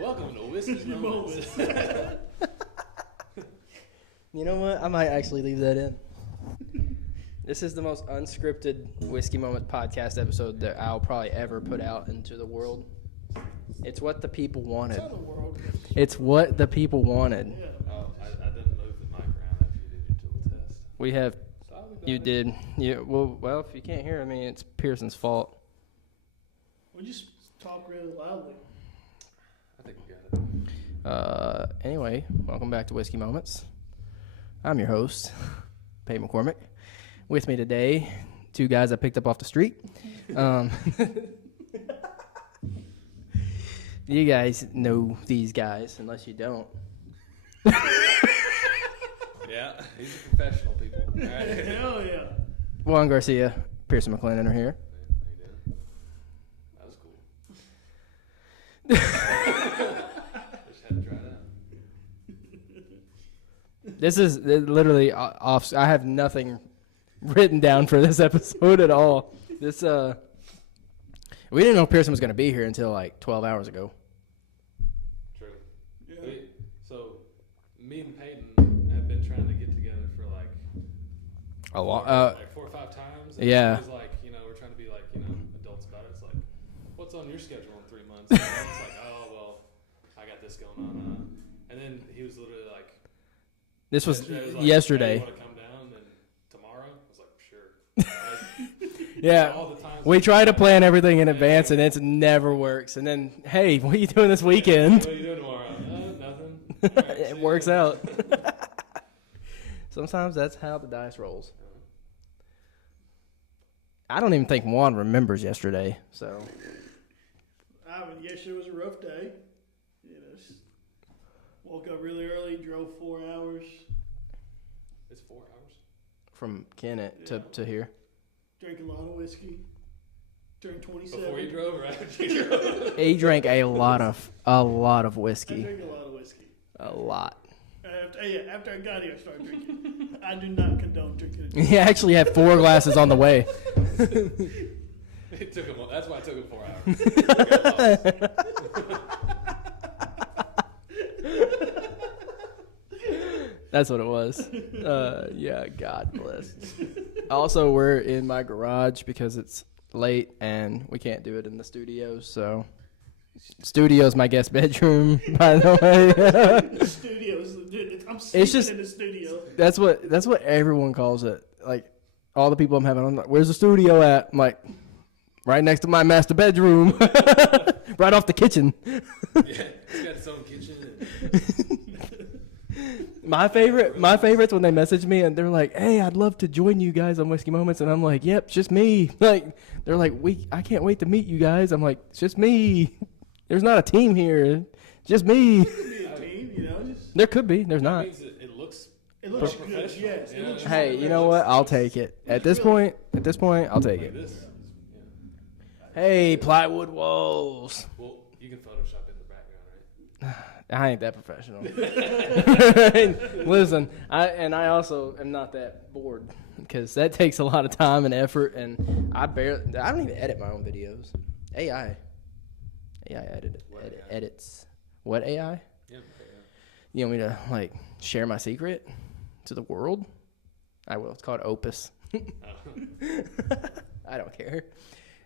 Welcome to Whiskey Moments. You know what? I might actually leave that in. This is the most unscripted Whiskey Moment podcast episode that I'll probably ever put out into the world. It's what the people wanted. It's what the people wanted. Yeah. Oh, I didn't move the mic around after you did your tool test. We have. You did. Yeah. Well, if you can't hear me, it's Pearson's fault. We just talk really loudly. I think we got it. Anyway, welcome back to Whiskey Moments. I'm your host, Peyton McCormick. With me today, two guys I picked up off the street. You guys know these guys, unless you don't. Yeah, he's a professional, people. All right. Hell yeah. Juan Garcia, Pearson McClendon are here. That was cool. Just had to try it out. This is literally off. I have nothing written down for this episode at all. We didn't know Pearson was going to be here until like 12 hours ago. True. Yeah. So, me and Peyton have been trying to get together for like A lot. Like 4 or 5 times. And Yeah. It was like, we're trying to be like, adults about it. It's like, what's on your schedule in 3 months? And it's like, oh, well, I got this going on. And then he was literally like, This was like, yesterday. Hey, you want to come down and tomorrow? I was like, sure. Yeah. All the times We try to plan everything in advance, and it never works. And then, hey, what are you doing this weekend? What are you doing tomorrow? Nothing. All right, It works out. Sometimes that's how the dice rolls. I don't even think Juan remembers yesterday. So Yesterday was a rough day. Woke up really early, drove 4 hours. It's 4 hours. from Kennett to here. Drank a lot of whiskey. Drank 27. Before you drove or after you drove? He drank a lot of I whiskey. drank a lot of whiskey. A lot. After I got here, I started drinking. I do not condone drinking. He actually had 4 glasses on the way. It took him. That's why it took him 4 hours. That's what it was. Yeah, God bless. Also, we're in my garage because it's late and we can't do it in the studio. So, studio's my guest bedroom, by the way. The studios, dude, I'm sleeping in the studio. That's what everyone calls it. Like all the people I'm having on, like, where's the studio at? I'm like, right next to my master bedroom, right off the kitchen. Yeah, he's got his own kitchen. My favorite's when they message me and they're like, "Hey, I'd love to join you guys on Whiskey Moments," and I'm like, "Yep, it's just me." Like they're like, I can't wait to meet you guys." I'm like, "It's just me. There's not a team here. Just me." There could be. There's not. It looks good. Yes. It looks Hey, you know what? I'll take it. At this point, I'll take it. this. Hey, plywood walls. Well, you can Photoshop in the background, right? I ain't that professional. Listen, I also am not that bored because that takes a lot of time and effort, and I don't even edit my own videos. AI edits. What AI? Yeah. You want me to like share my secret to the world? I will. It's called Opus. I don't care.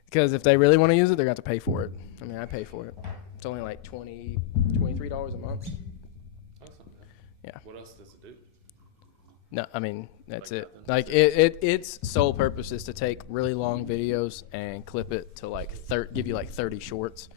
Because if they really want to use it, they're going to have to pay for it. I mean, I pay for it. It's only like $23 a month. That's not bad. Yeah. What else does it do? No, I mean, that's Like it. nothing. Like its sole purpose is to take really long videos and clip it to like give you like 30 shorts.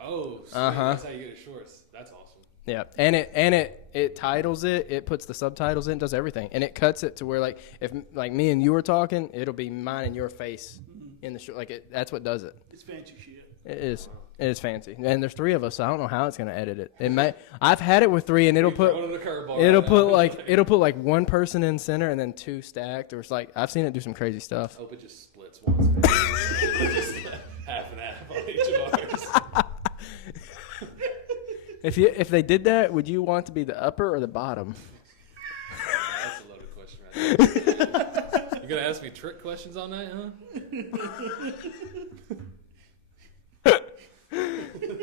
Oh, sweet. Uh-huh. That's how you get it shorts. That's awesome. Yeah, and it titles it puts the subtitles in, does everything, and it cuts it to where like if like me and you were talking, it'll be mine and your face in the short. Like that's what does it. It's fancy shit. It is. It is fancy, and there's 3 of us, so I don't know how it's gonna edit it. It may. I've had it with 3, and it'll put like one person in center and then 2 stacked, or it's like I've seen it do some crazy stuff. I hope it just splits once. Just half and half on each of ours. If they did that, would you want to be the upper or the bottom? That's a loaded question right there. You gonna ask me trick questions all night, huh?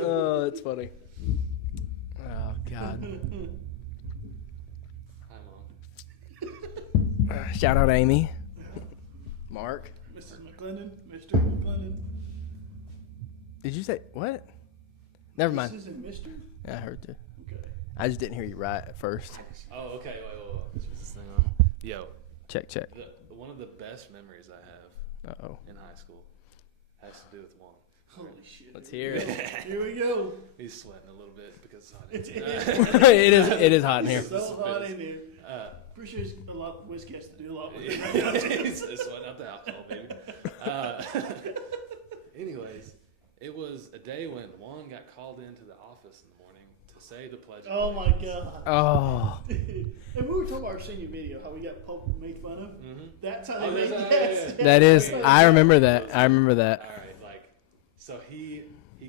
Oh, that's funny. Oh, God. Hi, Mom. Shout out Amy. Mark. Mrs. McClendon, Mr. McClendon. Did you say what? Never mind. Mrs. and Mr.? Yeah, I heard you. Okay. I just didn't hear you right at first. Oh, okay. Wait. Let's put this thing on. Yo, Check. one of the best memories I have Uh-oh. in high school has to do with Juan. Holy shit. Let's hear it. Here we go. He's sweating a little bit because It It is hot in here. It's so hot in here. Pretty sure a lot of whiskey has to do a lot with it. He's sweating out the alcohol, baby. Anyways, it was a day when Juan got called into the office in the morning to say the pledge. Oh my god. Oh. And we were talking about our senior video, how we got made fun of. Mm-hmm. That's how Oh, they made that's how- yes. yeah. That is. I remember that. I remember that. All right, so he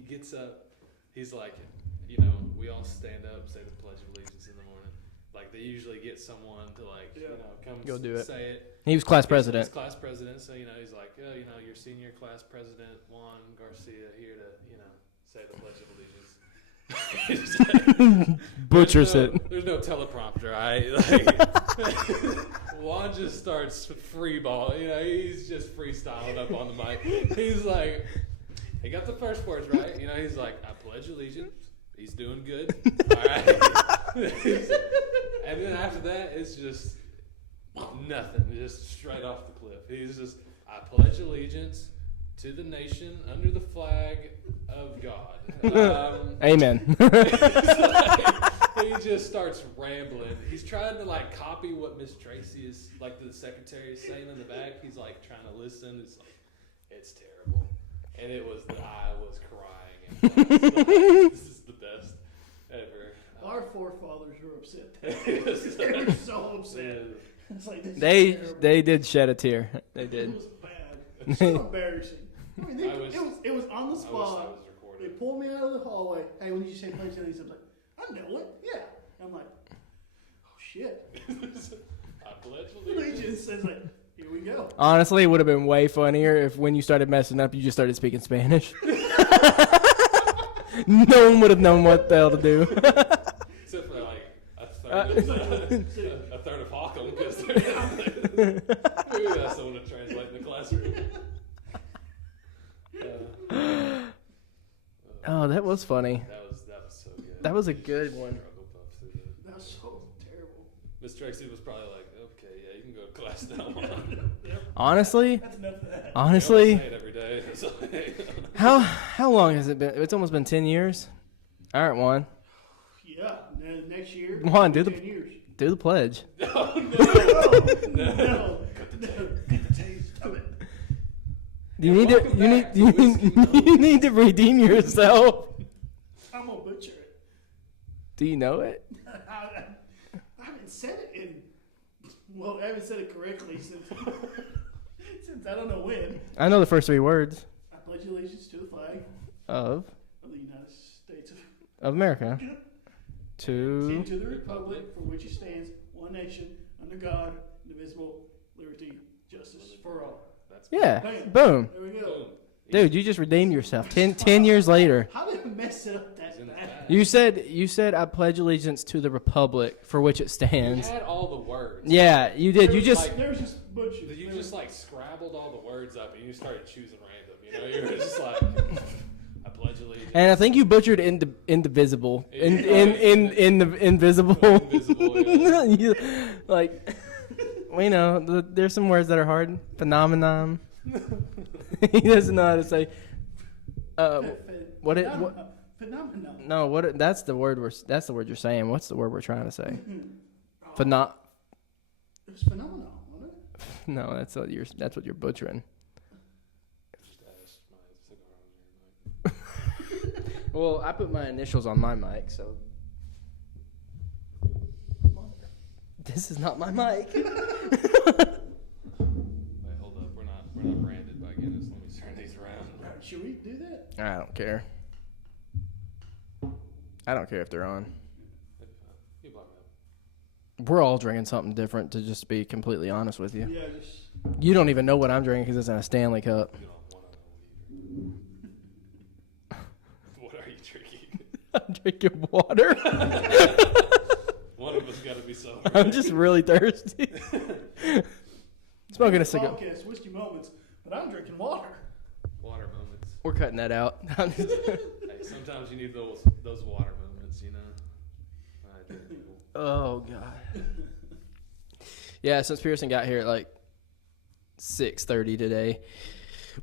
gets up. He's like, you know, we all stand up, say the Pledge of Allegiance in the morning. Like they usually get someone to come Go do it. say it. He was class He's president. class president, so he's like, your senior class president Juan Garcia here to say the Pledge of Allegiance. Butchers it. There's no teleprompter, right? Juan just starts free ball. He's just freestyling up on the mic. He's like, he got the first words right. He's like, I pledge allegiance. He's doing good. All right. And then after that, it's just nothing. Just straight off the cliff. He's just, I pledge allegiance to the nation under the flag of God. Amen. He just starts rambling. He's trying to copy what Miss Tracy is the secretary is saying in the back. He's trying to listen. It's terrible. And I was crying. And this is the best ever. Our forefathers were upset. They were so upset. It's like, this is terrible. They did shed a tear. They did. It was bad. It's so embarrassing. I mean, it was on the I wish I spot. was They recording. pulled me out of the hallway. Hey, when did you say pledge allegiance? I'm like, I know it. Yeah. I'm like, oh shit. I pledge allegiance. Allegiance. It's like, here we go. Honestly, it would have been way funnier if when you started messing up, you just started speaking Spanish. No one would have known what the hell to do. Except for a third of Hawk'em because maybe that's someone to translate in the classroom. Oh, that was funny. That was so good. That was a good one. Struggle puff through the- That was so terrible. Miss Tracy was probably like, okay, yeah, you can go to class now. Honestly, That's enough of that. Say honestly, it every day. So, how long has it been? It's almost been 10 years. All right, Juan. Yeah. Next year. Juan, do 10 the years. do the pledge. No. Cut the taste. Stop it. You need to welcome you need back to you, Whiskey you need to redeem yourself. I'm gonna butcher it. Do you know it? I haven't said it in. Well, I haven't said it correctly since I don't know when. I know the first 3 words I pledge allegiance to the flag of of the United States of America. and To to the republic for which it stands, one nation, under God, indivisible, liberty, justice for all. that's yeah, Bam. boom, There we go. boom. dude, you just redeemed yourself. 10 years later. How did I mess it up that He's in the bad? back. You said I pledge allegiance to the republic for which it You stands. had all the words. Yeah, you did. You just There was just butcher. You just scrabbled all the words up and you started choosing random. You were just like, I pledge allegiance. and I think you butchered indivisible. In the invisible. Invisible, yeah. You- like we know there's some words that are hard. Phenomenon. He doesn't know how to say. What it? What, Phenomenon. no, what? That's the word. That's the word you're saying. What's the word we're trying to say? It was phenomenal, wasn't it? No, that's what you're butchering. Just asked my cigar on your mic. Well, I put my initials on my mic, so this is not my mic. Wait, hold up. We're not branded by Guinness. Let me turn these around. Should we do that? I don't care. I don't care if they're on. You block me up. We're all drinking something different, to just be completely honest with you. Yeah, just. You don't even know what I'm drinking because it's in a Stanley cup. You don't want to know what are you drinking? I'm drinking water. One of us got to be sober. I'm just really thirsty. Smoking a cigar. Podcast, Whiskey Moments, but I'm drinking water. Water moments. We're cutting that out. Hey, sometimes you need those water moments, you know. Oh God. Yeah, since Pearson got here at like 6:30 today,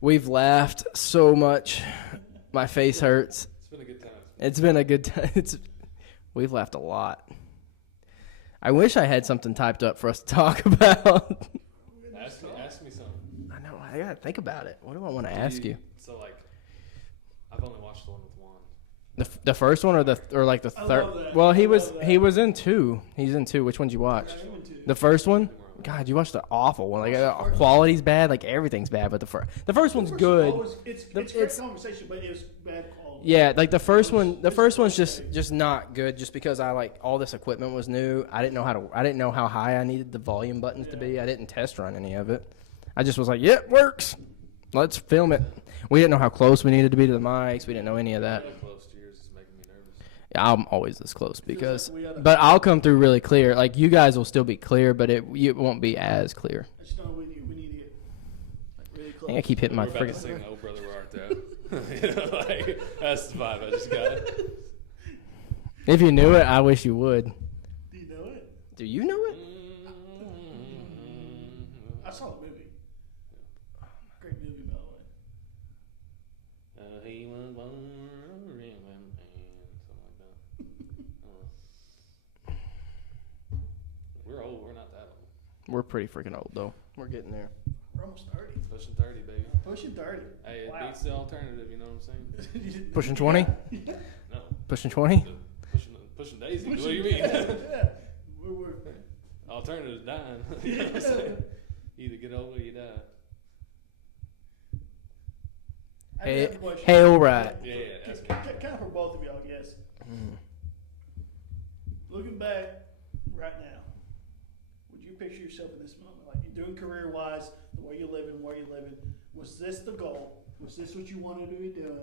we've laughed so much. My face hurts. It's been a good time. It's been a good time. We've laughed a lot. I wish I had something typed up for us to talk about. Ask me something. I know. I gotta think about it. What do I want to ask you? So like, I've only watched the one with Juan. The first one or the third? I love that. Well, he I was love that. he was in 2. He's in 2. Which one did you watch? The first one? God, you watched the awful one. Like quality's bad, like everything's bad. But the first one's good. It's great conversation, but it's bad quality. Yeah, like the first one's just not good. Just because I like all this equipment was new. I didn't know how high I needed the volume buttons to be. I didn't test run any of it. I just was like, yep, works. Let's film it. We didn't know how close we needed to be to the mics. We didn't know any of that. Really close to yours is making me nervous. Yeah, I'm always this close because, like but I'll come through really clear. Like you guys will still be clear, but it won't be as clear. I just know we need to get like really I close. think I keep hitting my We're about to friggin'. sing "Oh Brother Where Art Thou." You know, like, that's the vibe I just got. If you knew it, I wish you would. Do you know it? Do you know it? I saw the movie. Great movie, by the way. He was born a real man, something like that. We're old. We're not that old. We're pretty freaking old though. We're getting there. We're almost 30. Pushing 30, baby. Pushing 30. Hey, it Wow. beats the alternative. You know what I'm saying? Pushing 20? No. Pushing 20? Pushing Daisy. What do Pushing- you mean? Yeah. We're Alternative is dying. You know what I'm saying? You either get old or you die. I have a question. Hey, all right. Yeah, that's Kind of for both of y'all, I guess. Looking back right now, would you picture yourself in this moment? Like you're doing career-wise, the way you're living, where you're living. Was this the goal? Was this what you wanted to be doing?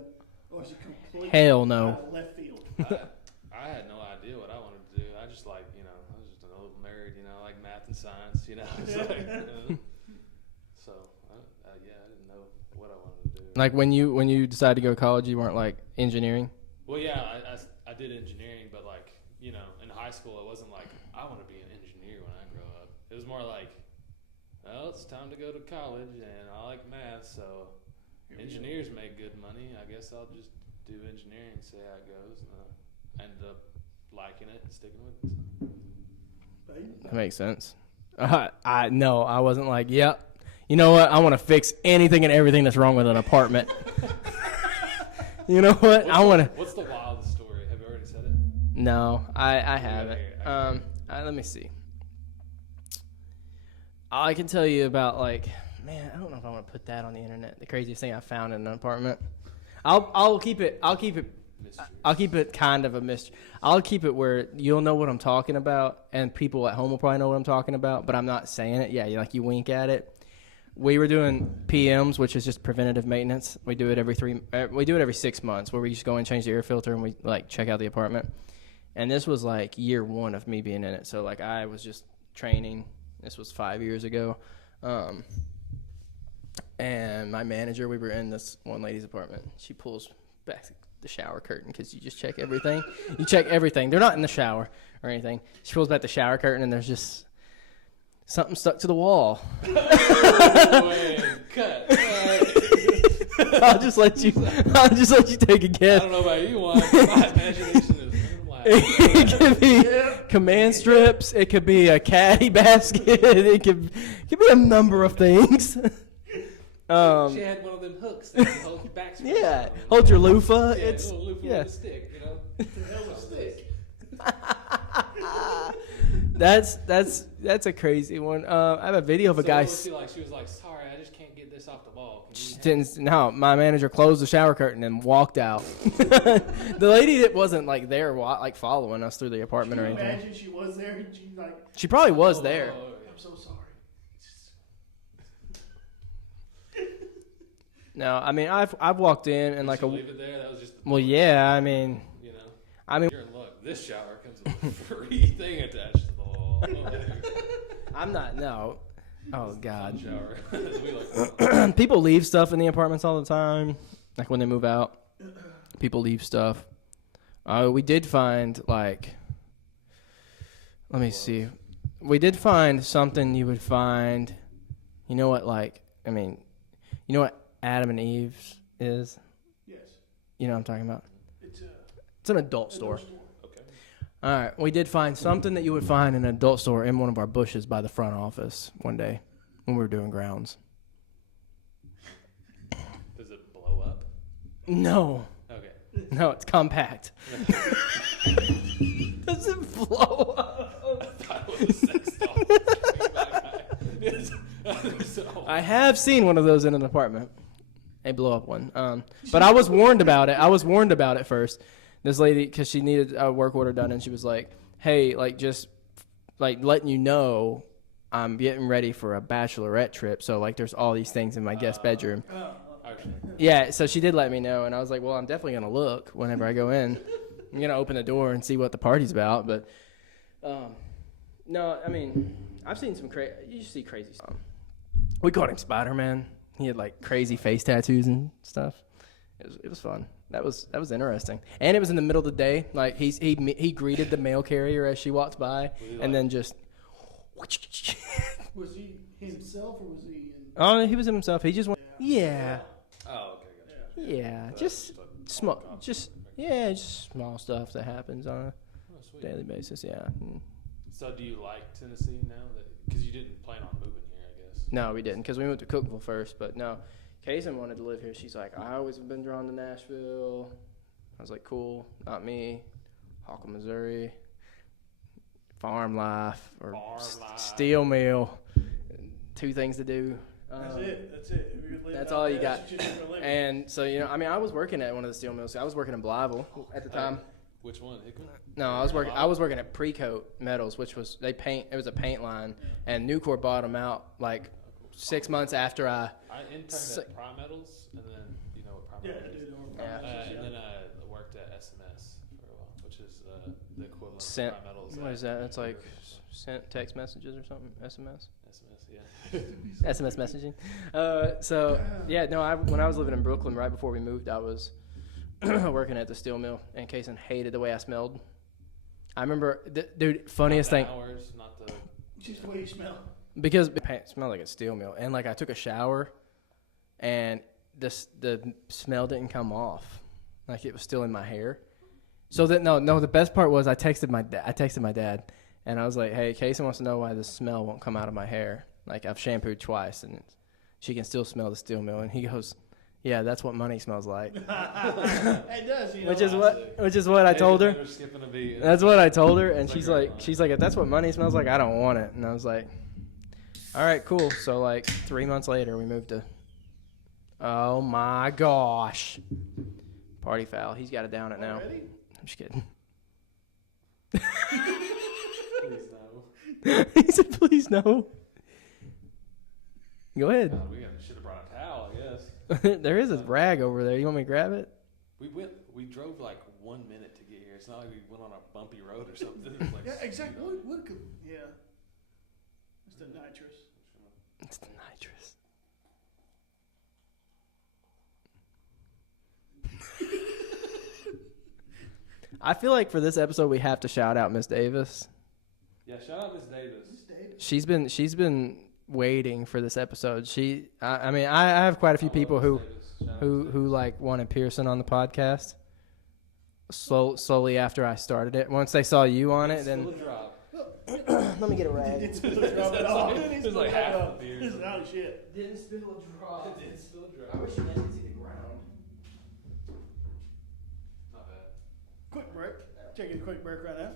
Or is it completely Hell no. out of left field? I had no idea what I wanted to do. I just like, you know, I was just an old nerd, you know, I like math and science, you know. It's like, so, yeah, I didn't know what I wanted to do. Like when you decided to go to college, you weren't like engineering? Well, yeah, I did engineering, but like, you know, in high school, it wasn't like, I want to be an engineer when I grow up. It was more like, well, it's time to go to college, and I like math, so engineers make good money. I guess I'll just do engineering, see how it goes. And I ended up liking it and sticking with it. That makes sense. I wasn't like, yep. You know what? I want to fix anything and everything that's wrong with an apartment. You know what? What's the wildest story? Have you already said it? No, I haven't. Let me see. I can tell you about like, man, I don't know if I want to put that on the internet. The craziest thing I found in an apartment. I'll keep it kind of a mystery. I'll keep it where you'll know what I'm talking about, and people at home will probably know what I'm talking about, but I'm not saying it. Yeah, you wink at it. We were doing PMs, which is just preventative maintenance. We do it every 6 months, where we just go and change the air filter and we like check out the apartment. And this was like year 1 of me being in it. So like I was just training. This was 5 years ago. And my manager, we were in this one lady's apartment. She pulls back the shower curtain because you just check everything. You check everything. They're not in the shower or anything. She pulls back the shower curtain and there's just something stuck to the wall. Cut. I'll just let you take a guess. I don't know about you, Juan. My imagination is wild. It could be command strips. It could be a caddy basket. It could be a number of things. She had one of them hooks that you hold your back. Yeah, hold your loofah. Yeah, It's a little loofah with a stick, you know. The hell with a stick. That's a crazy one. I have a video of a guy. What was she like? She was like, "Sorry, I just can't get this off the wall." No, my manager closed the shower curtain and walked out. The lady that wasn't like there, like following us through the apartment or anything. Imagine she was there and she like. She probably was there. I'm so sorry. No, I mean I've walked in and like Did you leave it there? That was just. Well, yeah, I mean, You know. this shower comes with a free thing attached to the wall. I'm not. No. Oh God. Shower. We like People leave stuff in the apartments all the time. Like when they move out, people leave stuff. We did find let me see. We did find something you would find. You know what? You know what Adam and Eve's is? Yes. You know what I'm talking about? It's an adult store. Okay. All right. We did find something that you would find in an adult store in one of our bushes by the front office one day when we were doing grounds. Does it blow up? No. Okay. No, it's compact. Does it blow up? I thought it was a sex doll. I have seen one of those in an apartment. A blow up one. But I was warned about it. I was warned about it first. This lady, because she needed a work order done, and she was like, hey, just letting you know I'm getting ready for a bachelorette trip. So there's all these things in my guest bedroom. Yeah, so she did let me know, and I was like, well, I'm definitely going to look whenever I go in. I'm going to open the door and see what the party's about. But, no, I mean, I've seen some you see crazy stuff. We called him Spider-Man. He had, crazy face tattoos and stuff. It was fun. That was interesting. And it was in the middle of the day. He greeted the mail carrier as she walked by, and then just... Was he himself or was he? Oh, he was himself. He just went... Yeah. Oh, okay, gotcha. Yeah, just small, just small stuff that happens on a daily basis. Yeah. So, do you like Tennessee now? Because you didn't plan on moving here, I guess. No, we didn't, because we went to Cookville first. But no, Kaysen wanted to live here. She's like, I always have been drawn to Nashville. I was like, cool, not me. Hawkle, Missouri. Farm life or steel mill. 2 things to do. That's it. That's all you got. And so, I was working at one of the steel mills. I was working in Blytheville at the time. Which one? Hickman? No, I was working at Precoat Metals, which was it was a paint line, and Nucor bought them out 6 months after I interned at Prime Metals, and then you know what Prime Metals is. And then I worked at SMS for a while, which is the equivalent of Prime Metals. What is that? It's sent text messages or something. SMS. Yeah. SMS messaging. When I was living in Brooklyn right before we moved, I was working at the steel mill, and Kaysen hated the way I smelled. I remember, dude, funniest thing. Hours, not the. Just the way you smell. Because it smelled like a steel mill, and I took a shower, and the smell didn't come off, it was still in my hair. So the best part was I texted my dad, and I was like, hey, Kaysen wants to know why the smell won't come out of my hair. I've shampooed twice, and she can still smell the steel mill. And he goes, yeah, that's what money smells like. It does, Which is what I told her. Skipping a beat. That's what I told her, and she's like, if that's what money smells like, I don't want it. And I was like, all right, cool. So 3 months later, we moved to. Oh my gosh, party foul. He's got it down now. Already? I'm just kidding. Please no. He said, please no. Go ahead. God, we should have brought a towel, I guess. There is a rag over there. You want me to grab it? We drove 1 minute to get here. It's not like we went on a bumpy road or something. Yeah, exactly. What could, yeah. It's the nitrous. It's the nitrous. I feel like for this episode we have to shout out Miss Davis. Yeah, shout out Miss Davis. She's been waiting for this episode. I have quite a few people who wanted Pearson on the podcast. Slowly after I started it, once they saw you on it, then let me get a rag. Didn't spill a drop at all. It was like half the beer. This is not shit. Didn't spill a drop. Didn't spill a drop. I wish you guys could see the ground. Not bad. Quick break. Taking a quick break right now.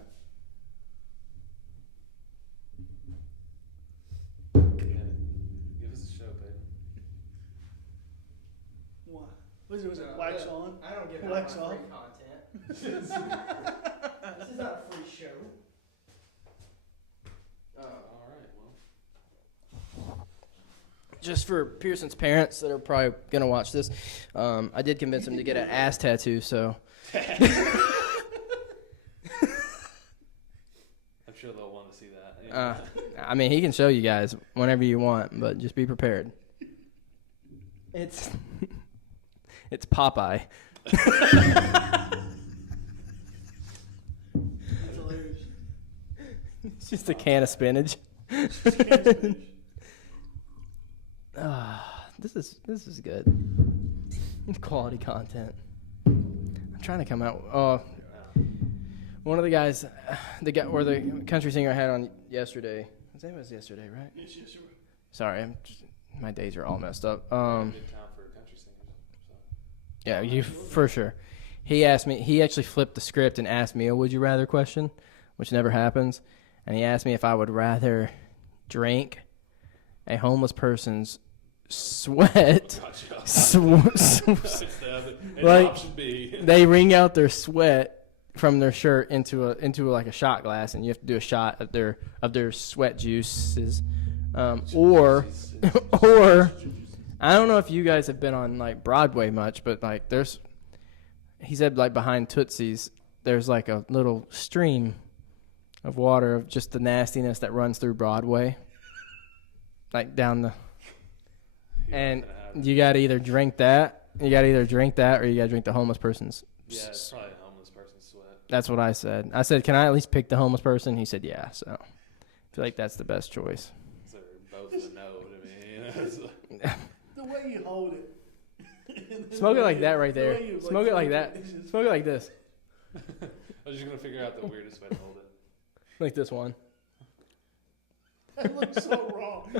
Give us a show, baby. Why? Was it wax on? I don't give wax out on. free content. This is not a free show. All right, well. Just for Pearson's parents that are probably going to watch this, I did convince him to get an ass tattoo, so. sure they'll want to see that. I mean, he can show you guys whenever you want, but just be prepared. It's Popeye. That's hilarious. It's just a can of spinach. This is good. Quality content. I'm trying to come out. One of the guys, the country singer I had on yesterday. His name was yesterday, right? Yes, sir. Sorry, my days are all messed up. Good time for country singers. So. Yeah, you for sure. He asked me. He actually flipped the script and asked me a "Would you rather" question, which never happens. And he asked me if I would rather drink a homeless person's sweat. Like option B. They wring out their sweat from their shirt into like a shot glass, and you have to do a shot of their sweat juices, or I don't know if you guys have been on like Broadway much, but like he said like behind Tootsie's there's like a little stream of water of just the nastiness that runs through Broadway, like down the, and you gotta either drink that, or you gotta drink the homeless person's. Yeah, it's probably a homeless person's sweat. That's what I said. I said, can I at least pick the homeless person? He said, yeah. So I feel like that's the best choice. So both a no to me. The way you hold it. Smoke it like that right there. Smoke it like that. Smoke it like this. I was just going to figure out the weirdest way to hold it. Like this one. That looks so wrong.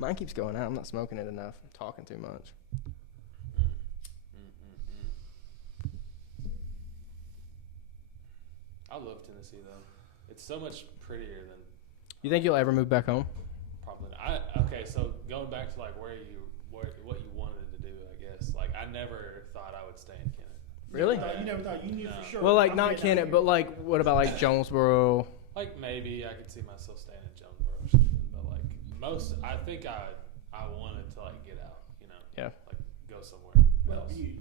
Mine keeps going out. I'm not smoking it enough. I'm talking too much. I love Tennessee though. It's so much prettier than. You think you'll ever move back home? Probably not. Okay, so going back to like what you wanted to do, I guess. Like I never thought I would stay in Kennett. Really? You never thought you knew for sure. Well, like not Kennett, but like what about like Jonesboro? Like maybe I could see myself staying in Jonesboro or something, but like I think I wanted to like get out, you know. Yeah. Like go somewhere Well, else. you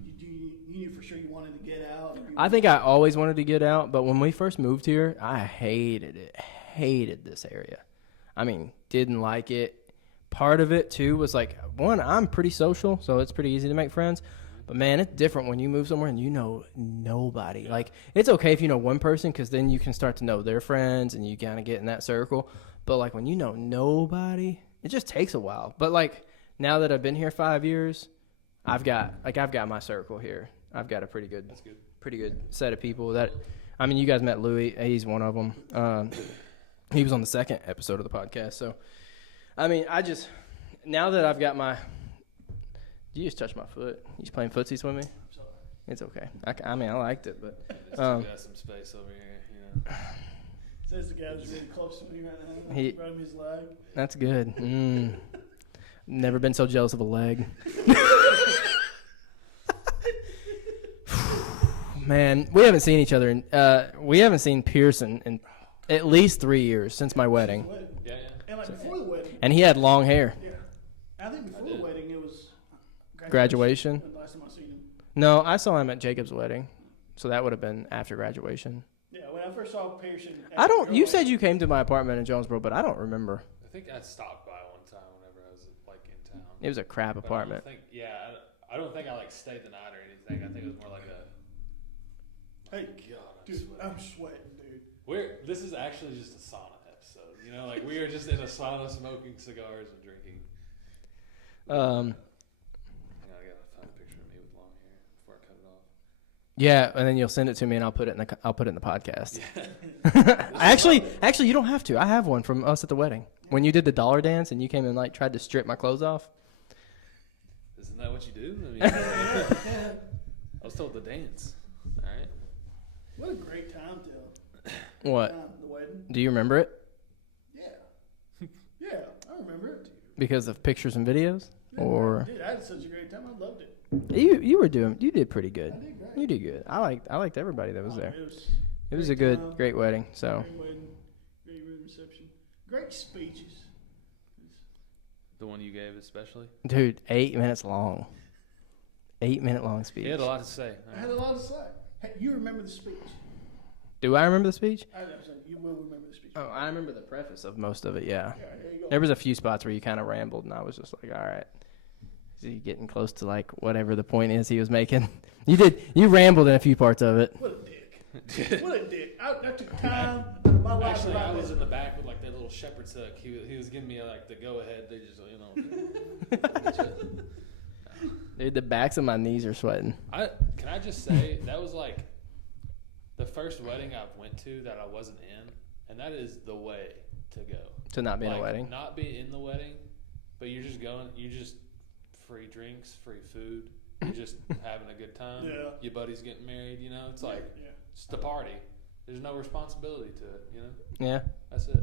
knew for sure you wanted to get out. I think I always wanted to get out, but when we first moved here, I hated it. Hated this area. I mean, didn't like it. Part of it too was like, one, I'm pretty social, so it's pretty easy to make friends. But man, it's different when you move somewhere and you know nobody. Yeah. Like, it's okay if you know one person, because then you can start to know their friends and you kind of get in that circle. But like when you know nobody, it just takes a while. But like now that I've been here 5 years, I've got my circle here. I've got a pretty good set of people that, I mean, you guys met Louis. He's one of them. He was on the second episode of the podcast. So, I mean, now that I've got my, you just touched my foot. You just playing footsies with me? I'm sorry. It's okay. I mean, I liked it, but. Still got some space over here, you know. Says the guy who's really close to me right now. He- Rub his leg. That's good. Never been so jealous of a leg. Man, we haven't seen each other. We haven't seen Pearson in at least 3 years since my wedding. Yeah. And like before the wedding. And he had long hair. Yeah. I think before the wedding it was Graduation? The last time I seen him. No, I saw him at Jacob's wedding. So that would have been after graduation. Yeah, when I first saw Pearson. You said you came to my apartment in Jonesboro, but I don't remember. I think I stopped by one time whenever I was like in town. It was a crap But apartment. I don't think I like stayed the night or anything. I think it was more like a. Hey, God, dude, sweating. I'm sweating, dude. This is actually just a sauna episode. You know, like we are just in a sauna smoking cigars and drinking. Hang on, I gotta find a picture of me with long hair before I cut it off. Yeah, and then you'll send it to me, and I'll put it in the podcast. Yeah. Actually, you don't have to. I have one from us at the wedding when you did the dollar dance, and you came and like tried to strip my clothes off. Isn't that what you do? I mean, I was told to dance. All right. What a great time, Till. What? The wedding. Do you remember it? Yeah. Yeah, I remember it. Because of pictures and videos, Yeah, or dude, I had such a great time. I loved it. you did pretty good. I did great. You did good. I liked everybody that was there. It was a great good, time. great wedding. So Great wedding, great reception, great speeches. The one you gave, especially. dude, 8 minutes long. 8 minute long speech. He had a lot to say. I had a lot to say. Hey, you remember the speech? Do I remember the speech? I know, so you will remember the speech. Oh, I remember the preface of most of it, yeah. Yeah, there you go. There was a few spots where you kind of rambled, and I was just like, all right. Is he getting close to, like, whatever the point is he was making? You rambled in a few parts of it. What a dick. What a dick. I took time out of my life. Actually, I was in the back with like that little shepherd's hook. He was giving me like the go ahead. They just Dude, the backs of my knees are sweating. Can I just say that was like the first wedding I've went to that I wasn't in, and that is the way to go. To not be in like, a wedding? Not be in the wedding, but you're just going. You just free drinks, free food. You're just having a good time. Yeah. Your buddy's getting married. You know, it's like it's the party. There's no responsibility to it. You know. Yeah. That's it.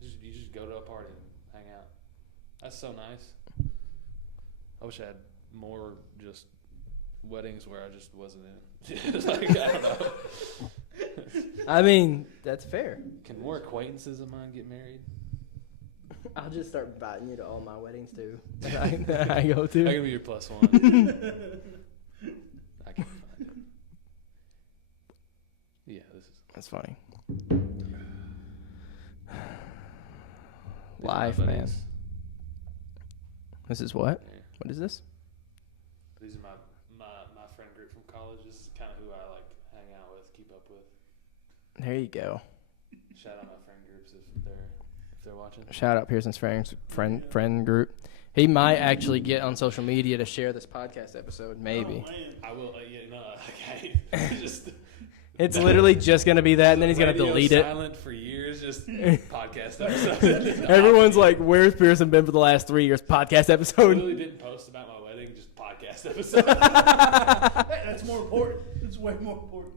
You just go to a party and hang out. That's so nice. I wish I had more just weddings where I just wasn't in. Like, I don't know. I mean, that's fair. Can more acquaintances of mine get married? I'll just start inviting you to all my weddings, too. that I go to. I can be your plus one. I can't find it. Yeah, this is... That's funny. Life, man. This is what? Yeah. What is this? These are my friend group from college. This is kind of who I like hang out with, keep up with. There you go. Shout out my friend groups if they're watching. Shout out Pearson's friend group. He might actually get on social media to share this podcast episode. Maybe. Oh, man. I will. Okay. Just. It's literally just gonna be that, and then he's gonna delete it. Silent for years, just podcast episodes. Everyone's like, "Where's Pearson been for the last 3 years?" Podcast I episode. really didn't post about my wedding, just podcast episode. Hey, that's more important. It's way more important.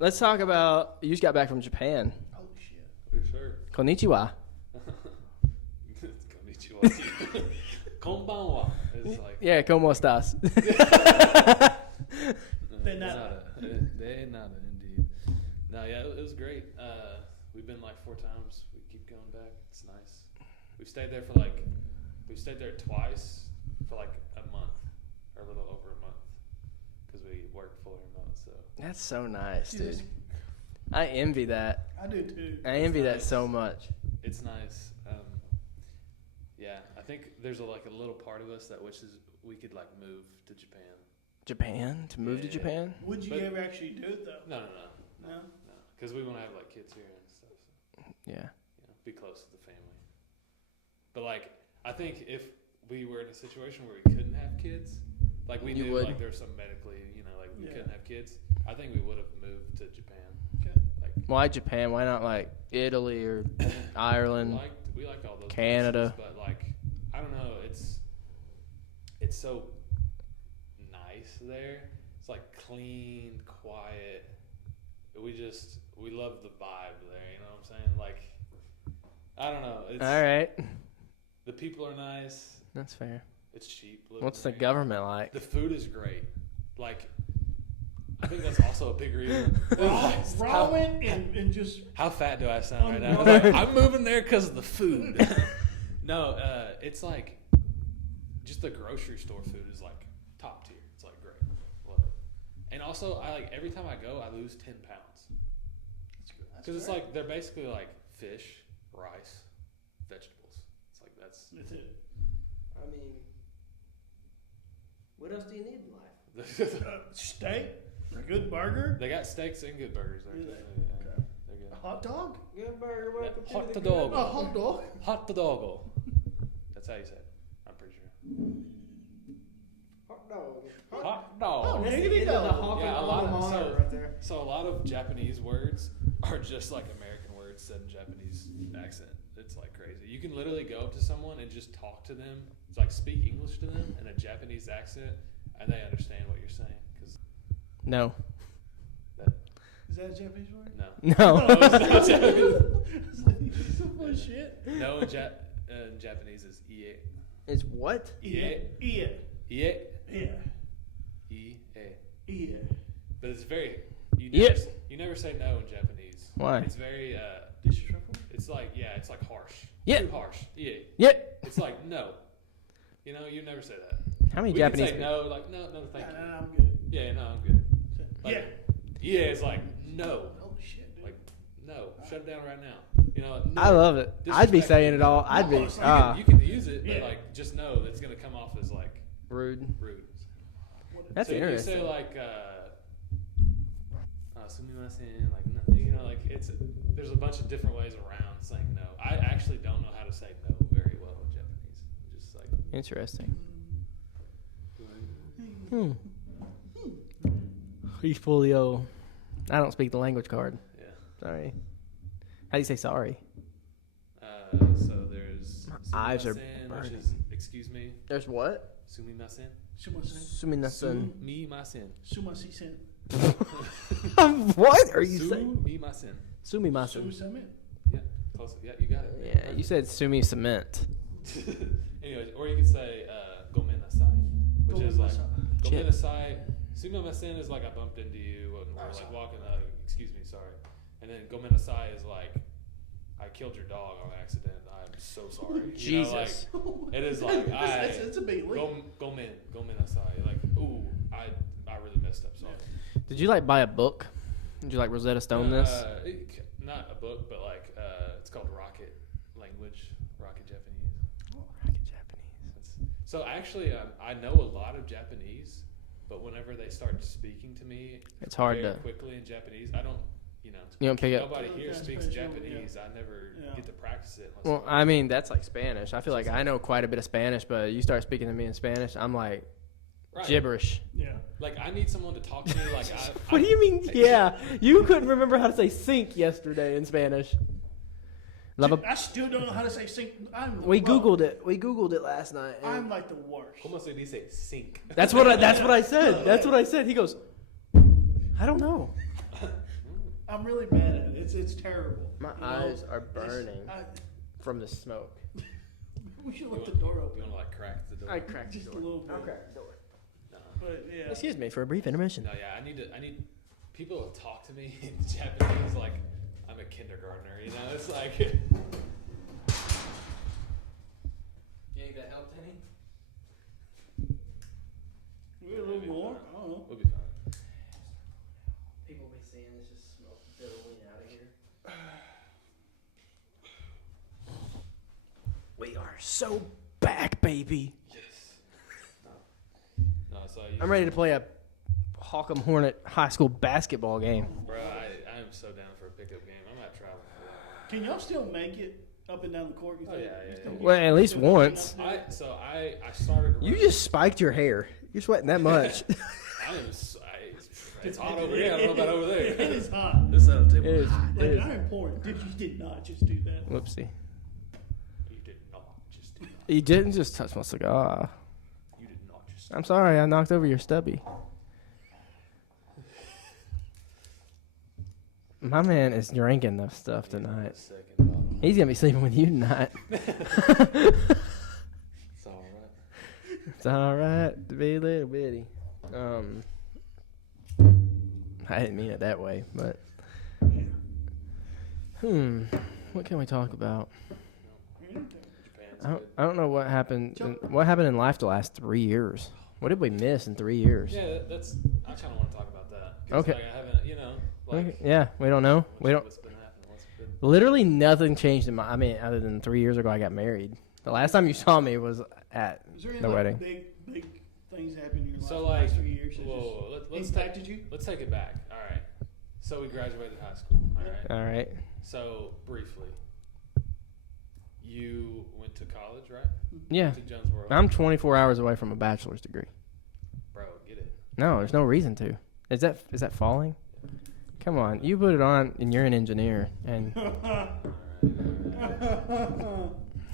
Let's talk about. You just got back from Japan. Holy shit. For sure. Konnichiwa. Konnichiwa. Konbanwa. It's like Yeah, ¿cómo estás? De nada. De nada, indeed. No, yeah, it was great. We've been like 4 times. We keep going back. It's nice. We've stayed there twice for like a month, or a little over a month, because we work fully remote. So That's so nice, dude. Jesus. I envy that. I do too. I envy that nice. so much. it's nice. Yeah, I think there's a little part of us that wishes we could like move to Japan. Japan? To move to Yeah. Japan? Would you But- ever actually do it though? No, No? because we want to have like kids here and stuff. So. Yeah. Be close to the family. But like, I think if we were in a situation where we couldn't have kids, like we You knew would? like there was some medically, like we Yeah. couldn't have kids, I think we would have moved to Japan. Okay. Like Why Japan? Why not like Italy or Ireland? we liked all those Canada. places, but like I don't know, it's so nice there. It's like clean, quiet. We love the vibe there, you know what I'm saying? Like I don't know. It's, All right. The people are nice. That's fair. It's cheap. living What's the there. government like? The food is great. Like, I think that's also a big reason. Ramen and just How fat do I sound right now? Ramen. I'm moving there because of the food. No, it's like, just the grocery store food is like top tier. It's like great. Love it. And also, I like every time I go, I lose 10 pounds. Because it's like, they're basically like fish, rice, vegetables. It's like, that's it. I mean, what else do you need in life? Steak, a good burger, They got steaks and good burgers there. Do too. they? Yeah, Okay. they're good. a hot dog, Good burger, welcome to Hot the the dog. a hot dog. Hot the doggo. That's how you say it. I'm pretty sure. Hot dog. Hot dog. Oh, Higgity dog. Yeah, so a lot of Japanese words are just like American words said in Japanese accent. It's like crazy. You can literally go up to someone and just talk to them. It's like speak English to them in a Japanese accent, and they understand what you're saying. Cause No. Is that a Japanese word? no, No. no, it's not Japanese. Some bullshit. No in Japanese is ie. It's what? Yeah. Ie. Yeah. Ie. Yeah. But it's very. Yeah. You never say no in Japanese. Why? It's very. Disrespectful. It's like it's like harsh. Yeah. Too harsh. Yeah. Yeah. It's like no. You never say that. How many We Japanese? can say no, like no, thank you. I'm good. Yeah, no, I'm good. Like, Yeah. Yeah, it's like no. Holy shit, dude. no, shut it down right now. You know, no, I love it. I'd be saying it all. I'd be. You can use it, but like just know that it's gonna come off as like Rude. That's so interesting. You say like, sumimasen, like you know, like there's a bunch of different ways around saying no. I actually don't know how to say no very well in Japanese. Just like Interesting. He's fully old. I don't speak the language card. Yeah. Sorry. How do you say sorry? So there's eyes are sumimasen, burning. which is excuse me. There's what? Sumimasen. Suminasen. Sumimasen. Sumasi-sen. What are you saying? Sumimasen. Sumimasen. Sumimasen. Yeah, close. Yeah, you got it. Yeah, you said sumi cement. Anyways, or you could say gomen nasai, which is like gomen nasai. Sumimasen is like I bumped into you and we're like walking. Excuse me, sorry. And then gomen nasai is like I killed your dog on accident. I'm so sorry. You know, Jesus. like, it is like It's a big leap. gomen nasai. Like ooh, I really messed up. Sorry. Did you like buy a book? Did you like Rosetta Stone this? Not a book, but like it's called Rocket Language, Rocket Japanese. Rocket Japanese. So actually, I know a lot of Japanese, but whenever they start speaking to me, It's hard very to. quickly in Japanese, I don't, you know, You don't pick up. nobody here That's speaks special, Japanese. I never get to practice it. Well, Unless I mean, that's like Spanish. I feel like I know quite a bit of Spanish, but you start speaking to me in Spanish, I'm like right. gibberish. Yeah. Like I need someone to talk to me. Like What do you mean? Yeah, you couldn't remember how to say sink yesterday in Spanish. I still don't know how to say sink. We Googled it. We Googled it last night. I'm like the worst. ¿Cómo se dice sink? That's what I said. That's what I said. He goes, I don't know. I'm really mad at it. It's terrible. My You know, eyes are burning I- from the smoke. we should let the door You open. want to like crack the door? I cracked the Just a door. little bit. I'll crack the door. No. But yeah. Excuse me for a brief intermission. No, yeah, I need people to talk to me in Japanese like I'm a kindergartner, you know? It's like You think that helped any? Maybe a little more. I don't know. we'll be fine. People will be seeing this just smoke billowing out of here. We are so back, baby. Yes. No, so I'm ready to play a Hawkham Hornet high school basketball game. Bro, I am so down for a pickup game. I'm not traveling for that. Can y'all still make it up and down the court? You Oh, think? yeah, yeah, You still yeah. get- Well, at least still once. getting up I started. You running- just spiked your hair. You're sweating that much. It's hot over here. I don't know about over there. It is hot. This side of the It table is. hot. It Like is. I am pouring. Dude, you did not just do that. Whoopsie. You did not just do that. You didn't just touch my cigar. You did not just. I'm sorry, I knocked over your stubby. My man is drinking the stuff tonight. Second bottle. He's gonna be sleeping with you tonight. It's all right. It's alright to be a little bitty. I didn't mean it that way, but what can we talk about? Japan's I don't know what happened. What happened in life the last 3 years? What did we miss in 3 years? Yeah, that's. I kind of want to talk about that. 'Cause, Okay. Like, I haven't, you know, like. Okay, yeah, we don't know. We don't. What's been happening? What's been. Literally nothing changed in my. I mean, other than 3 years ago, I got married. The last time you saw me was at Is there any the like, wedding. big things happening in your life So in the like, last 3 years that whoa, just let's impacted you? let's take it back. All right. So we graduated high school. All right. All right. So briefly, you went to college, right? Yeah. To Jonesboro. I'm 24 hours away from a bachelor's degree. Bro, get it. No, there's no reason to. Is that falling? Come on, you put it on, and you're an engineer, and All right.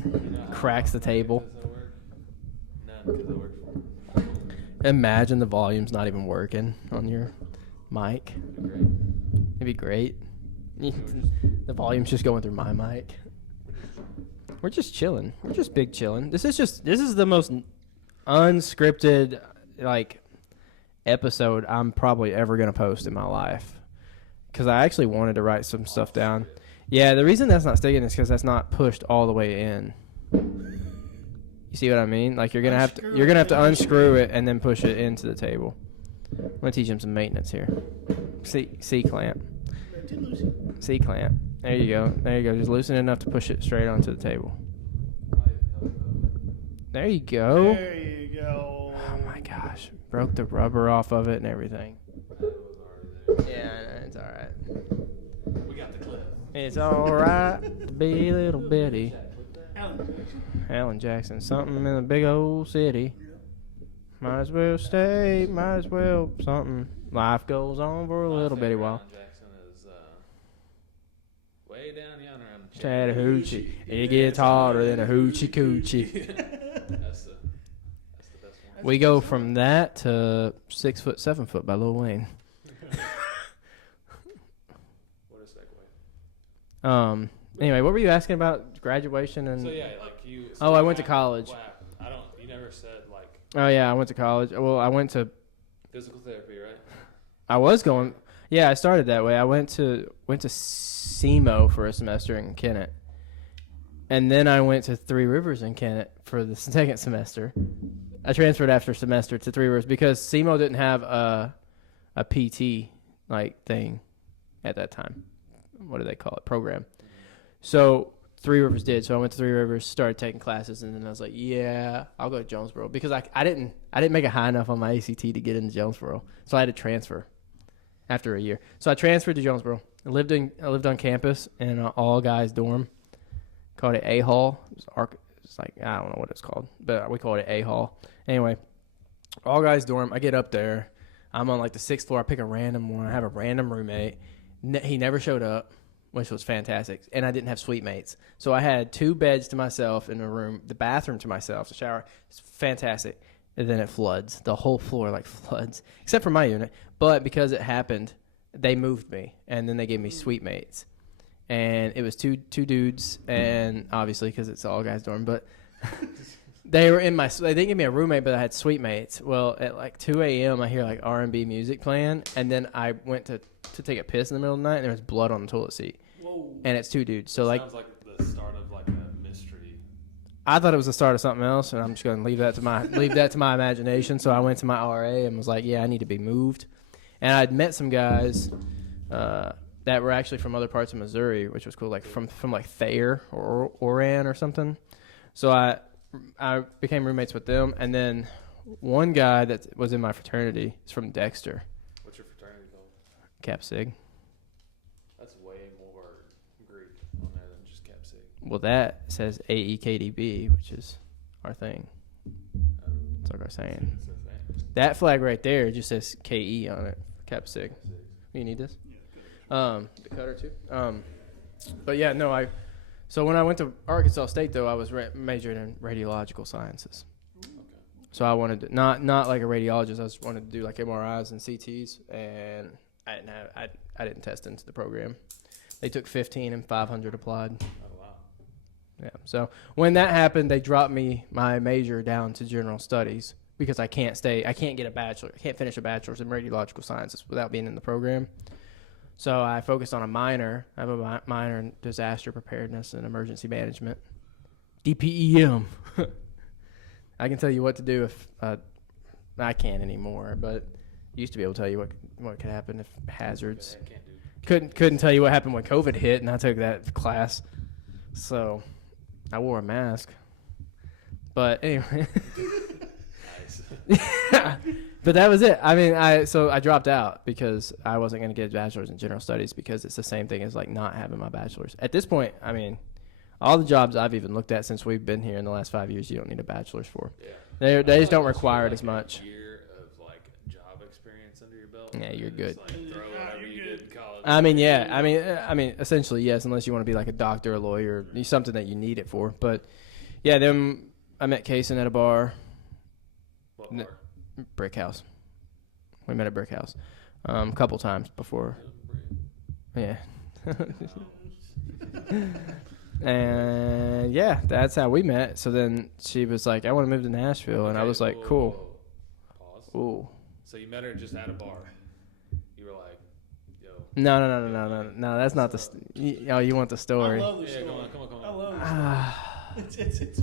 You know how cracks the table. does that work? None, because I work for. Imagine the volume's not even working on your mic. It'd be great. It'd be great. The volume's just going through my mic. We're just chilling. We're just big chilling. This is the most unscripted like episode I'm probably ever gonna post in my life. Because I actually wanted to write some stuff down. Yeah, the reason that's not sticking is because that's not pushed all the way in. You see what I mean? Like you're gonna have to unscrew it and then push it into the table. I'm gonna teach him some maintenance here. C clamp. can loosen. C-clamp. There you go. There you go. Just loosen it enough to push it straight onto the table. There you go. There you go. Oh my gosh. Broke the rubber off of it and everything. Yeah, it's all right. We got the clip. It's all right to be a little bitty. Alan Jackson. Alan Jackson. Something in a big old city. Might as well stay. Might as well something. Life goes on for a little bitty while. Alan Jackson is way down yonder on the Chattahoochee. It gets harder than a hoochie coochie. That's the best one. We go from that to 6 foot, 7 foot by Lil Wayne. What a segue. Anyway, what were you asking about graduation and? So yeah, like you. Oh, I went to college. Wow. You never said like Oh yeah, I went to college. Well, I went to. physical therapy, right? I was going. Yeah, I started that way. I went to SEMO for a semester in Kennett, and then I went to Three Rivers in Kennett for the second semester. I transferred after semester to Three Rivers because SEMO didn't have a PT like thing at that time. What do they call it? Program. So Three Rivers did. So I went to Three Rivers, started taking classes, and then I was like, yeah, I'll go to Jonesboro because I didn't make it high enough on my ACT to get into Jonesboro, so I had to transfer after a year. So I transferred to Jonesboro. I lived on campus in an all guys dorm. Called it A Hall. It's like I don't know what it's called, but we called it A Hall. Anyway, all guys dorm. I get up there. I'm on like the 6th floor. I pick a random one. I have a random roommate. He never showed up, which was fantastic. And I didn't have suite mates. So I had 2 beds to myself in a room, the bathroom to myself, the shower. It's fantastic. And then it floods. The whole floor like floods, except for my unit. But because it happened, they moved me, and then they gave me suite mates. And it was two dudes, and obviously because it's all guys dorm, but they were in my. They didn't give me a roommate, but I had suite mates. Well, at like 2 a.m., I hear like R&B music playing, and then I went to take a piss in the middle of the night, and there was blood on the toilet seat. Whoa. Oh. And it's 2 dudes. So like, sounds like the start of like a mystery. I thought it was the start of something else, and I'm just gonna leave that to my imagination. So I went to my RA and was like, yeah, I need to be moved. And I'd met some guys that were actually from other parts of Missouri, which was cool, like from like Thayer or Oran or something. So I became roommates with them, and then one guy that was in my fraternity is from Dexter. What's your fraternity called? Cap Sig. That's way more Greek on there than just Cap Sig. Well, that says AEKDB, which is our thing. That's what I'm saying. It's a thing. That flag right there just says KE on it. Cap Sig. You need this? The cutter too. But yeah, no, so when I went to Arkansas State though, I was majored in radiological sciences. Okay. So I wanted to, not like a radiologist. I just wanted to do like MRIs and CTs, and I didn't test into the program. They took 15 and 500 applied. Oh wow. Yeah. So when that happened, they dropped my major down to general studies because I can't get a bachelor. I can't finish a bachelor's in radiological sciences without being in the program. So I focused on a minor. I have a minor in disaster preparedness and emergency management. DPEM. I can tell you what to do if I can't anymore, but used to be able to tell you what could happen if hazards. Couldn't tell you what happened when COVID hit, and I took that class. So I wore a mask. But anyway. Nice. But that was it. I mean, I dropped out because I wasn't going to get a bachelor's in general studies because it's the same thing as like not having my bachelor's. At this point, I mean, all the jobs I've even looked at since we've been here in the last 5 years, you don't need a bachelor's for. Yeah. They just don't require it as much. A year of like job experience under your belt. Yeah, you're and good. just, like, throw whatever you did in college. I mean, yeah. I mean, essentially, yes, unless you want to be like a doctor, a lawyer, something that you need it for. But yeah, then I met Kaysen at a bar. What bar? Brick House. We met at Brick House a couple times before. Yeah. And yeah, that's how we met. So then she was like, I want to move to Nashville. And I was like, cool. Pause. Ooh. So you met her just at a bar. You were like, yo. No. That's not you want the story. I love the Yeah, story. come on. I love the story. It's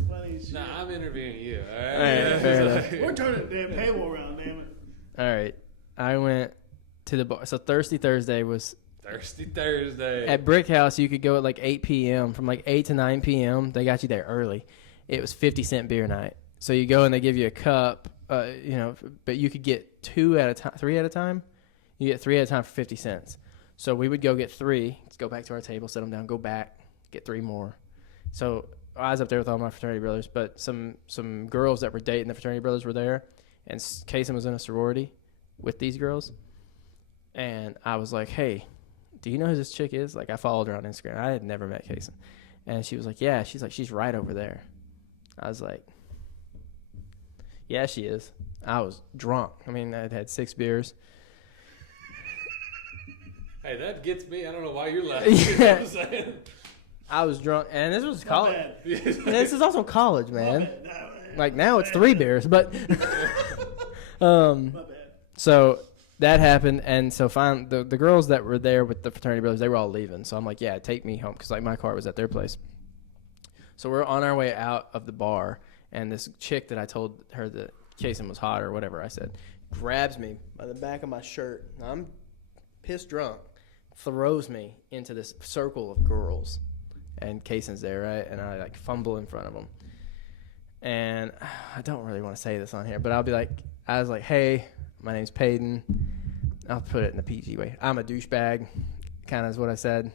funny as shit. Nah, I'm interviewing you. All right. All right, fair enough. We're turning the damn table around, damn it. All right. I went to the bar. So Thirsty Thursday was Thirsty Thursday. At Brick House, you could go at like 8 p.m. From like 8 to 9 p.m., they got you there early. It was 50-cent beer night. So you go and they give you a cup, but you could get 3 at a time. You get 3 at a time for 50 cents. So we would go get 3. Let's go back to our table, set them down, go back, get 3 more. So I was up there with all my fraternity brothers, but some girls that were dating the fraternity brothers were there, and Kaysen was in a sorority with these girls. And I was like, hey, do you know who this chick is? Like, I followed her on Instagram. I had never met Kaysen. And she was like, yeah. She's like, she's right over there. I was like, yeah, she is. I was drunk. I mean, I'd had 6 beers. Hey, that gets me. I don't know why you're laughing. Yeah. You know what I'm saying? I was drunk. And this was college. Bad. This is also college, man. My bad. Like, now it's 3 beers. But, My bad. so that happened. And so the girls that were there with the fraternity brothers, they were all leaving. So I'm like, yeah, take me home. Because, like, my car was at their place. So we're on our way out of the bar. And this chick that I told her that Kaysen was hot or whatever I said, grabs me by the back of my shirt. I'm pissed drunk. Throws me into this circle of girls. And Kaysen's there, right? And I, like, fumble in front of them. And I don't really want to say this on here, but I was like, hey, my name's Peyton. I'll put it in a PG way. I'm a douchebag, kind of is what I said.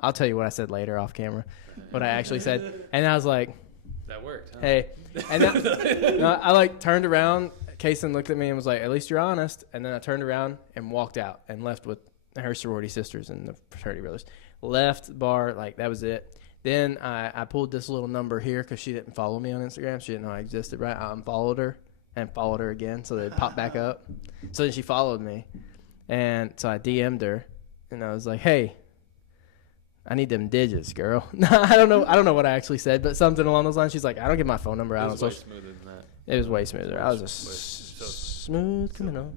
I'll tell you what I said later off camera, what I actually said. And I was like, that worked, huh? hey. And I like turned around. Kaysen looked at me and was like, at least you're honest. And then I turned around and walked out and left with her sorority sisters and the fraternity brothers. Left the bar, like, that was it. Then I pulled this little number here because she didn't follow me on Instagram. She didn't know I existed, right? I unfollowed her and followed her again, so they popped back up. So then she followed me. And so I DM'd her, and I was like, hey, I need them digits, girl. I don't know what I actually said, but something along those lines. She's like, I don't give my phone number out on social media. It was way smoother than that. It was way smoother. I was a smooth criminal.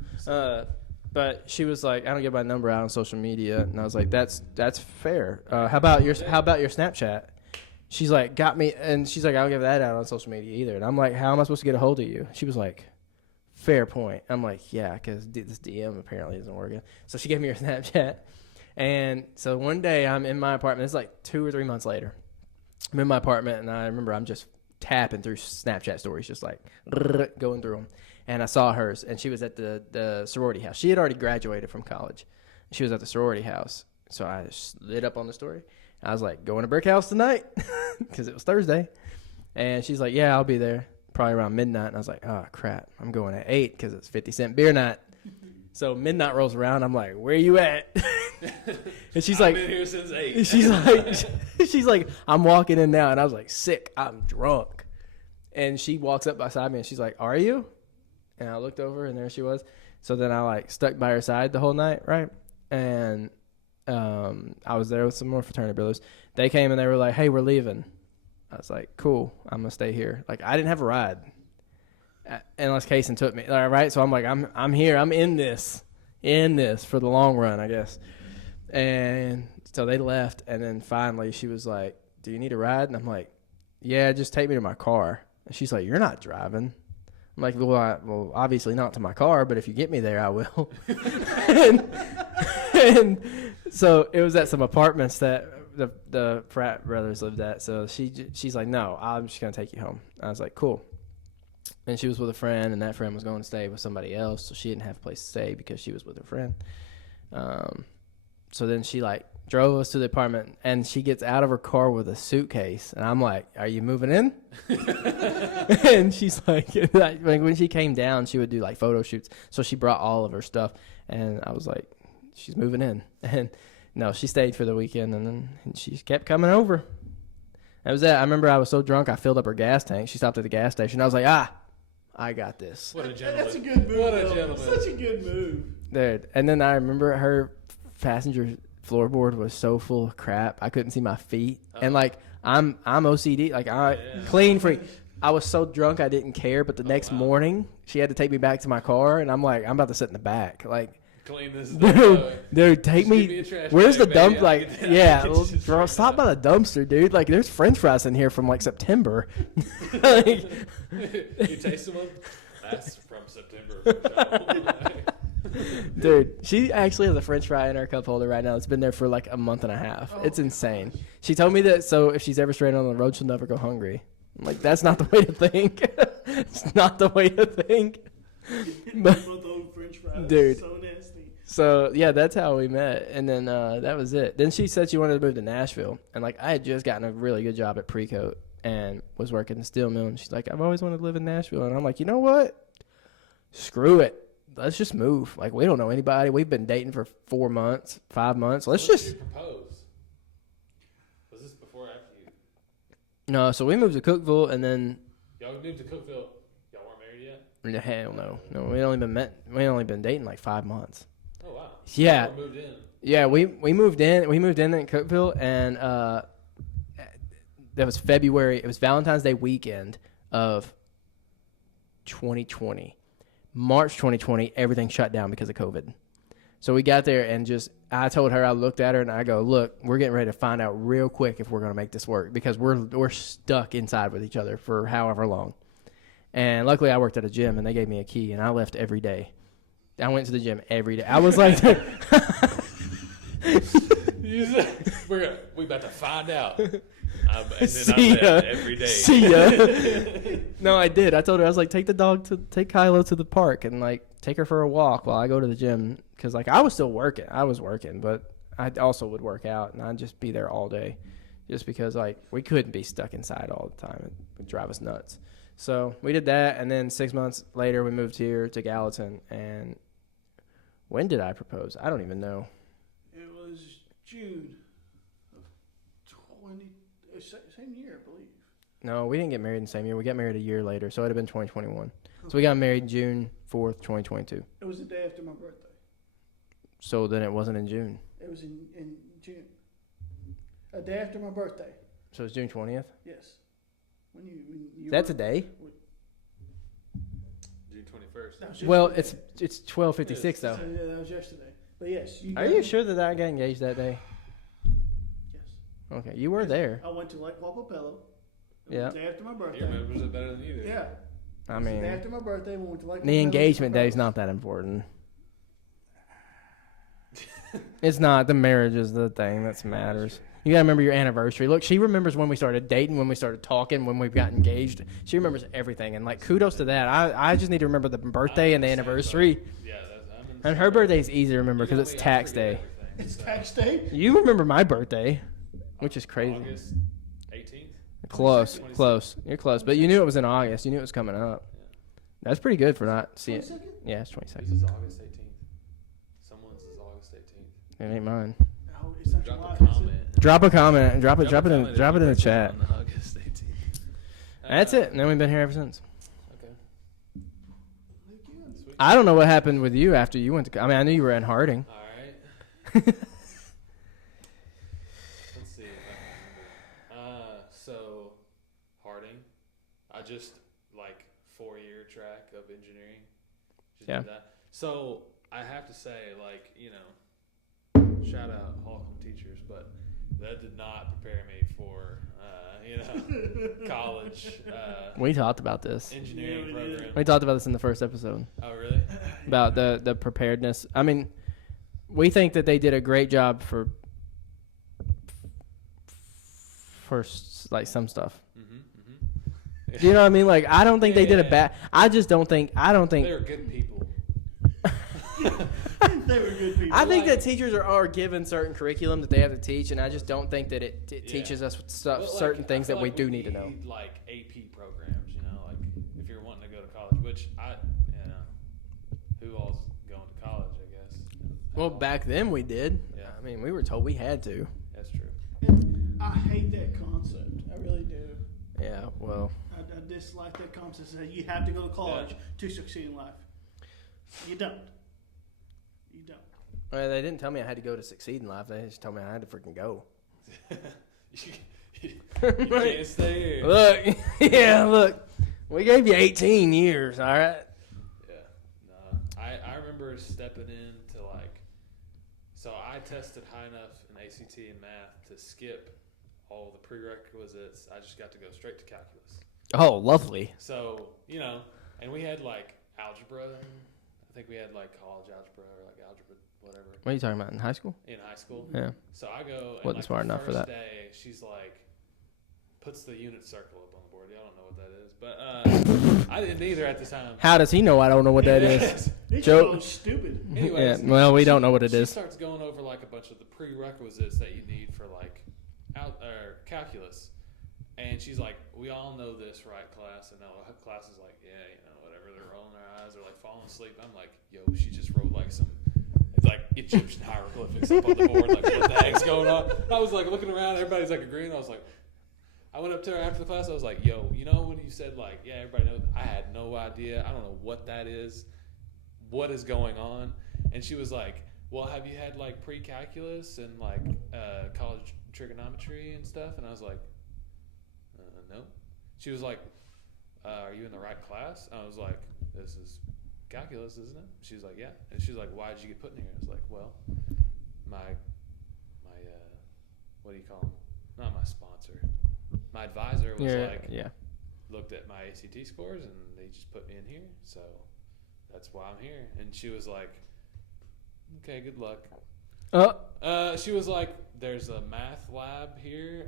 But she was like, I don't give my number out on social media, and I was like, that's fair. How about your Snapchat? She's like, got me, and she's like, I don't give that out on social media either. And I'm like, how am I supposed to get a hold of you? She was like, fair point. I'm like, yeah, because this DM apparently isn't working. So she gave me her Snapchat. And so one day I'm in my apartment. It's like 2 or 3 months later. I'm in my apartment, and I remember I'm just tapping through Snapchat stories, just like going through them. And I saw hers, and she was at the sorority house. She had already graduated from college. She was at the sorority house. So I lit up on the story. I was like, going to Brick House tonight? Because it was Thursday. And she's like, yeah, I'll be there probably around midnight. And I was like, oh, crap. I'm going at 8 because it's 50-cent beer night. So midnight rolls around. I'm like, where you at? And she's like, I've been here since 8. she's like, I'm walking in now. And I was like, sick. I'm drunk. And she walks up beside me, and she's like, are you? And I looked over, and there she was. So then I, like, stuck by her side the whole night, right? And I was there with some more fraternity brothers. They came, and they were like, hey, we're leaving. I was like, cool. I'm going to stay here. Like, I didn't have a ride unless Kaysen took me. All right, so I'm like, I'm here. I'm in this for the long run, I guess. And so they left, and then finally she was like, do you need a ride? And I'm like, yeah, just take me to my car. And she's like, you're not driving. I'm like, well, obviously not to my car, but if you get me there, I will. and so it was at some apartments that the frat brothers lived at. So she's like, no, I'm just going to take you home. I was like, cool. And she was with a friend, and that friend was going to stay with somebody else, so she didn't have a place to stay because she was with her friend. So then she, like, drove us to the apartment, and she gets out of her car with a suitcase, and I'm like, are you moving in? And she's like, when she came down, she would do, like, photo shoots, so she brought all of her stuff, and I was like, she's moving in. And no, she stayed for the weekend, and then she kept coming over. That was that. I remember I was so drunk, I filled up her gas tank. She stopped at the gas station. I was like, I got this. What a gentleman. That's a good move. What a gentleman. Such a good move. Dude. And then I remember her passenger floorboard was so full of crap. I couldn't see my feet. And like I'm OCD. Like clean freak. I was so drunk I didn't care. But the next morning she had to take me back to my car, and I'm like, I'm about to sit in the back. Like, clean this dude, take me. Where's the dump? Like, yeah, girl, stop by the dumpster, dude. Like, there's French fries in here from like September. Like, you taste them? That's from September. Dude, she actually has a French fry in her cup holder right now. It's been there for like a month and a half. Oh, It's insane. gosh. She told me that so if she's ever stranded on the road, she'll never go hungry. I'm like, that's not the way to think. It's not the way to think. But, Both those French fries, dude. so nasty. so yeah, that's how we met, and then that was it. Then she said she wanted to move to Nashville, and like I had just gotten a really good job at Precoat and was working the steel mill, and she's like, I've always wanted to live in Nashville, and I'm like, you know what? Screw it. Let's just move. Like, we don't know anybody. We've been dating for 4 months, 5 months. Let's When did just. you propose? Was this before or after you? No, so we moved to Cookville, and then. Y'all moved to Cookville. Y'all weren't married yet? Hell no. No, we only been dating like 5 months. Oh, wow. Yeah. Y'all moved in. Yeah, we moved in. We moved in Cookville, and that was February. It was Valentine's Day weekend of 2020. March 2020, everything shut down because of COVID. So we got there and I told her, I looked at her and I go, look, we're getting ready to find out real quick if we're going to make this work because we're stuck inside with each other for however long. And luckily I worked at a gym and they gave me a key and I left every day. I went to the gym every day. I was like, we about to find out. And then See I ya. left every day. See ya. No, I did. I told her, I was like, take Kylo to the park and like take her for a walk while I go to the gym. Cause like I was still working. I was working, but I also would work out and I'd just be there all day just because like we couldn't be stuck inside all the time. It would drive us nuts. So we did that. And then 6 months later we moved here to Gallatin. And when did I propose? I don't even know. It was June of 20, same year, I believe. No, we didn't get married in the same year. We got married a year later. So it'd have been 2021. So we got married June 4th, 2022. It was the day after my birthday. So then it wasn't in June. It was in June. A day after my birthday. So it's June 20th? Yes. When you That's were- a day? June 21st. That was Well, yesterday. it's 12:56 though. So, yeah, that was yesterday. But yes. Are you sure that I got engaged that day? Yes. Okay, you were there. I went to Lake Wapapello. It was Yeah. the day after my He birthday. remembers it better than you do. Yeah. I It was the day mean, after my birthday, we went to Lake the Wapapello engagement to day is propose. not that important. It's not. The marriage is the thing that matters. You gotta remember your anniversary. Look, she remembers when we started dating, when we started talking, when we got engaged. She remembers everything, and like kudos to that. I just need to remember the birthday and the anniversary. Yeah, I'm in the And same her boat. birthday is easy to remember You because know it's me, I tax forget day. everything, It's so- tax day. You remember my birthday, which is crazy. August 18th. Close, 22nd. close. You're close, but you knew it was in August. You knew it was coming up. Yeah. That's pretty good for not seeing. 22nd? Yeah, it's This 22nd. is August 18th. Someone's is August 18th. It ain't mine. No, it's not Drop July, a is it? comment. Drop a comment and drop it a comment in if the your birthday chat. on August 18th. That's it. And then we've been here ever since. Okay. Sweet. I don't know what happened with you after you went to. I mean, I knew you were in Harding. All right. Let's see if I can remember. So Harding, I just like 4-year track of engineering. Just Yeah. did that. So I have to say, like, shout out Holcomb teachers, but that did not prepare me for, college We talked about this. engineering Yeah, we did. program. We talked about this in the first episode Oh, really? about the preparedness. I mean, we think that they did a great job for like some stuff. Mm-hmm. Do you know what I mean? Like, I don't think they did a Yeah. bad. I don't think. They're good people. They were good people. I think like- that teachers are given certain curriculum that they have to teach, and I just don't think that it Yeah. teaches us stuff, But, like, certain I things feel that we like do need to know. Like AP programs, like if you're wanting to go to college, which who all's going to college, I guess. Well, back then we did. Yeah. I mean, we were told we had to. That's true. I hate that concept. I really do. Yeah. Well, I dislike that concept that you have to go to college to succeed in life. You don't. You don't. they didn't tell me I had to go to succeed in life. They just told me I had to freaking go. you can't stay here. Look, yeah, look. We gave you 18 years, all right? Yeah. No. I remember stepping into so I tested high enough in ACT and math to skip all the prerequisites. I just got to go straight to calculus. Oh, lovely. So, and we had algebra. I think we had like college algebra or like algebra, whatever. What are you talking about, in high school? In high school. Yeah. So I go. And Wasn't like smart the enough for first that. day, she's like, puts the unit circle up on the board. Y'all don't know what that is, but I didn't either at the time. How does he know I don't know what that is? These Joe- are all stupid. Anyways, Yeah, well, we don't know what it she is. starts going over like a bunch of the prerequisites that you need for like calculus, and she's like, "We all know this, right, class?" And all the class is like, "Yeah, you know, whatever." They're rolling their eyes, they're like falling asleep. I'm like, "Yo, she just wrote like some." It's like Egyptian hieroglyphics up on the board. Like, what the heck's going on? I was like looking around, everybody's like agreeing. I was like, I went up to her after the class. I was like, yo, you know when you said like, yeah, everybody knows? I had no idea. I don't know what that is. What is going on? And she was like, well, have you had like pre-calculus and like college trigonometry and stuff? And I was like, no. She was like, are you in the right class? I was like, this is calculus, isn't it? She was like, yeah. And she's like, why did you get put in here? I was like, well, my what do you call him? Not my sponsor. My advisor was looked at my ACT scores and they just put me in here. So that's why I'm here. And she was like, okay, good luck. She was like, there's a math lab here.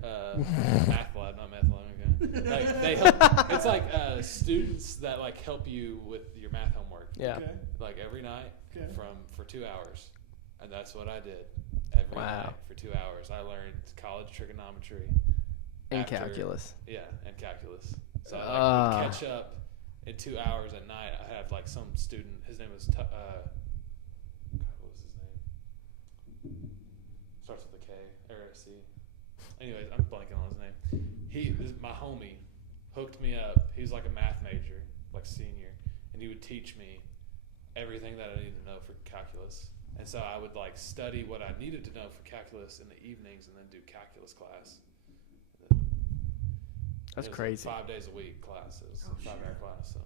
Math lab, not math lab. Okay. Like they help. It's like students that like help you with your math homework. Yeah. Okay. Like every night Okay. for 2 hours, and that's what I did every night for 2 hours. I learned college trigonometry And calculus. Yeah, and calculus. So I would catch up in 2 hours at night. I had like some student. His name was God, what was his name? Starts with a K or a C. Anyways, I'm blanking on his name. He was my homie. Hooked me up. He was like a math major, like senior, and he would teach me everything that I needed to know for calculus. And so I would like study what I needed to know for calculus in the evenings, and then do calculus class. That's it was crazy. Like 5 days a week class. It was a 5-hour class. So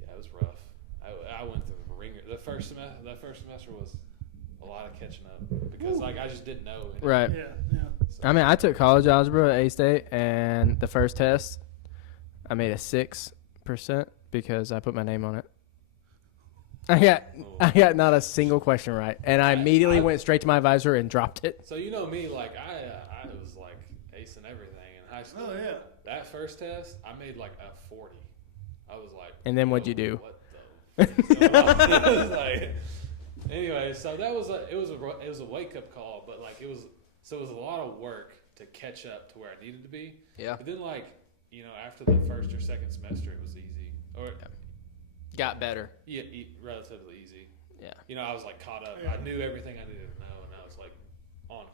yeah, it was rough. I went through the ringer. That first semester was a lot of catching up because like I just didn't know. Right. Yeah, yeah. I mean, I took college algebra at A-State, and the first test, I made a 6% because I put my name on it. I got not a single question right, and I immediately went straight to my advisor and dropped it. So you know me, like I was like acing everything in high school. Oh yeah. That first test, I made like a 40. I was like, And then what'd you do? What the? I was like, anyway, so that was it was a wake up call, but like it was a lot of work to catch up to where I needed to be. Yeah. But then like after the first or second semester, it was easy, or Got better. yeah, relatively easy. Yeah. I was like caught up. Yeah. I knew everything I needed to know, and I was like on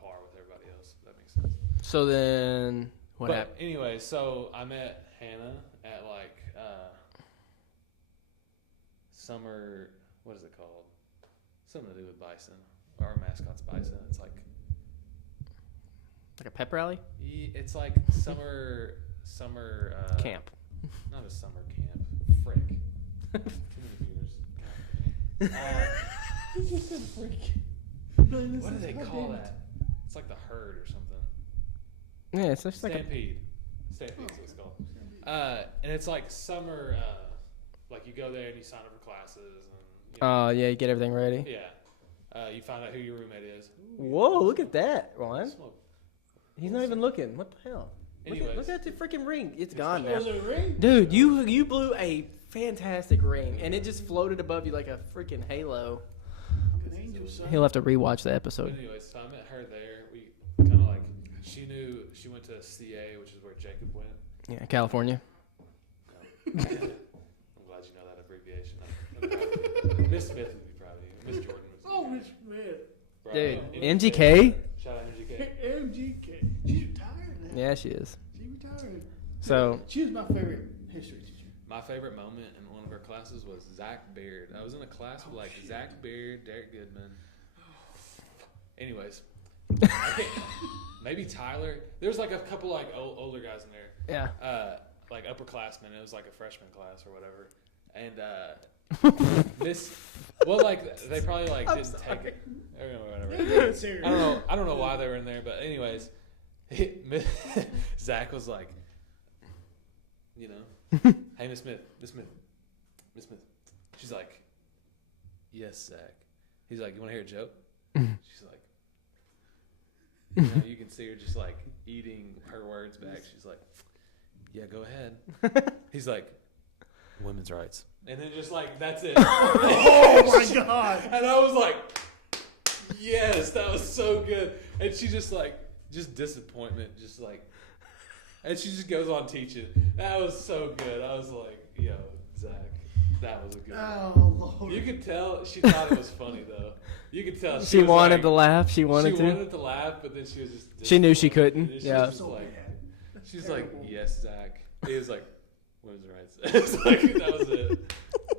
par with everybody else. If that makes sense. So then, what But happened? anyway, so I met Hannah at like summer. What is it called? Something to do with bison. Our mascot's bison. It's like A pep rally? it's like summer Camp. Not a summer camp. Frick. Too many beers. You just said freak. What do they call that? It's like the herd or something. Yeah, it's just like a... Stampede. Stampede's what it's called. And it's like summer, like you go there and you sign up for classes. And, yeah, you get everything ready. Yeah. You find out who your roommate is. Whoa, look at that, Juan. Smoke. He's not even looking. What the hell? Anyways. Look at the freaking ring. It's gone now. Was it a ring? Dude, you blew a fantastic ring, and it just floated above you like a freaking halo. An angel, son. He'll have to rewatch the But episode. anyways, so I met her there. We kind of like, she went to CA, which is where Jacob went. Yeah, California. I'm glad you know that abbreviation. Miss Smith would be proud of you. Miss Jordan was. Oh, Miss Smith. Dude, MGK. MGK? Shout out MGK. MGK. She's retired now. Yeah, she is. She retired. So, She was my favorite history teacher. My favorite moment in one of her classes was Zach Beard. I was in a class with like Zach Beard, Derek Goodman. Anyways, maybe Tyler. There's like a couple like older guys in there. yeah. Like upperclassmen. It was like a freshman class or whatever. And like they probably like didn't take it or whatever. I don't know why they were in there, but anyways, Zach was like, hey, Miss Smith, She's like, yes, Zach. He's like, you want to hear a joke? She's like, you can see her just like eating her words back. She's like, yeah, go ahead. He's like, women's rights. And then just like, that's it. Oh my God. And I was like, yes, that was so good. And she just like, just disappointment, just like, and she just goes on teaching. That was so good. I was like, yo, Zach, that was a good one. Oh, Lord. You could tell she thought it was funny though. You could tell She was wanted like, to laugh. She wanted She to. wanted to laugh, but then she was just. She knew she couldn't. And Yeah. was So like, bad. she's Terrible. like, yes, Zach. He was like, women's rights. It's like that was it.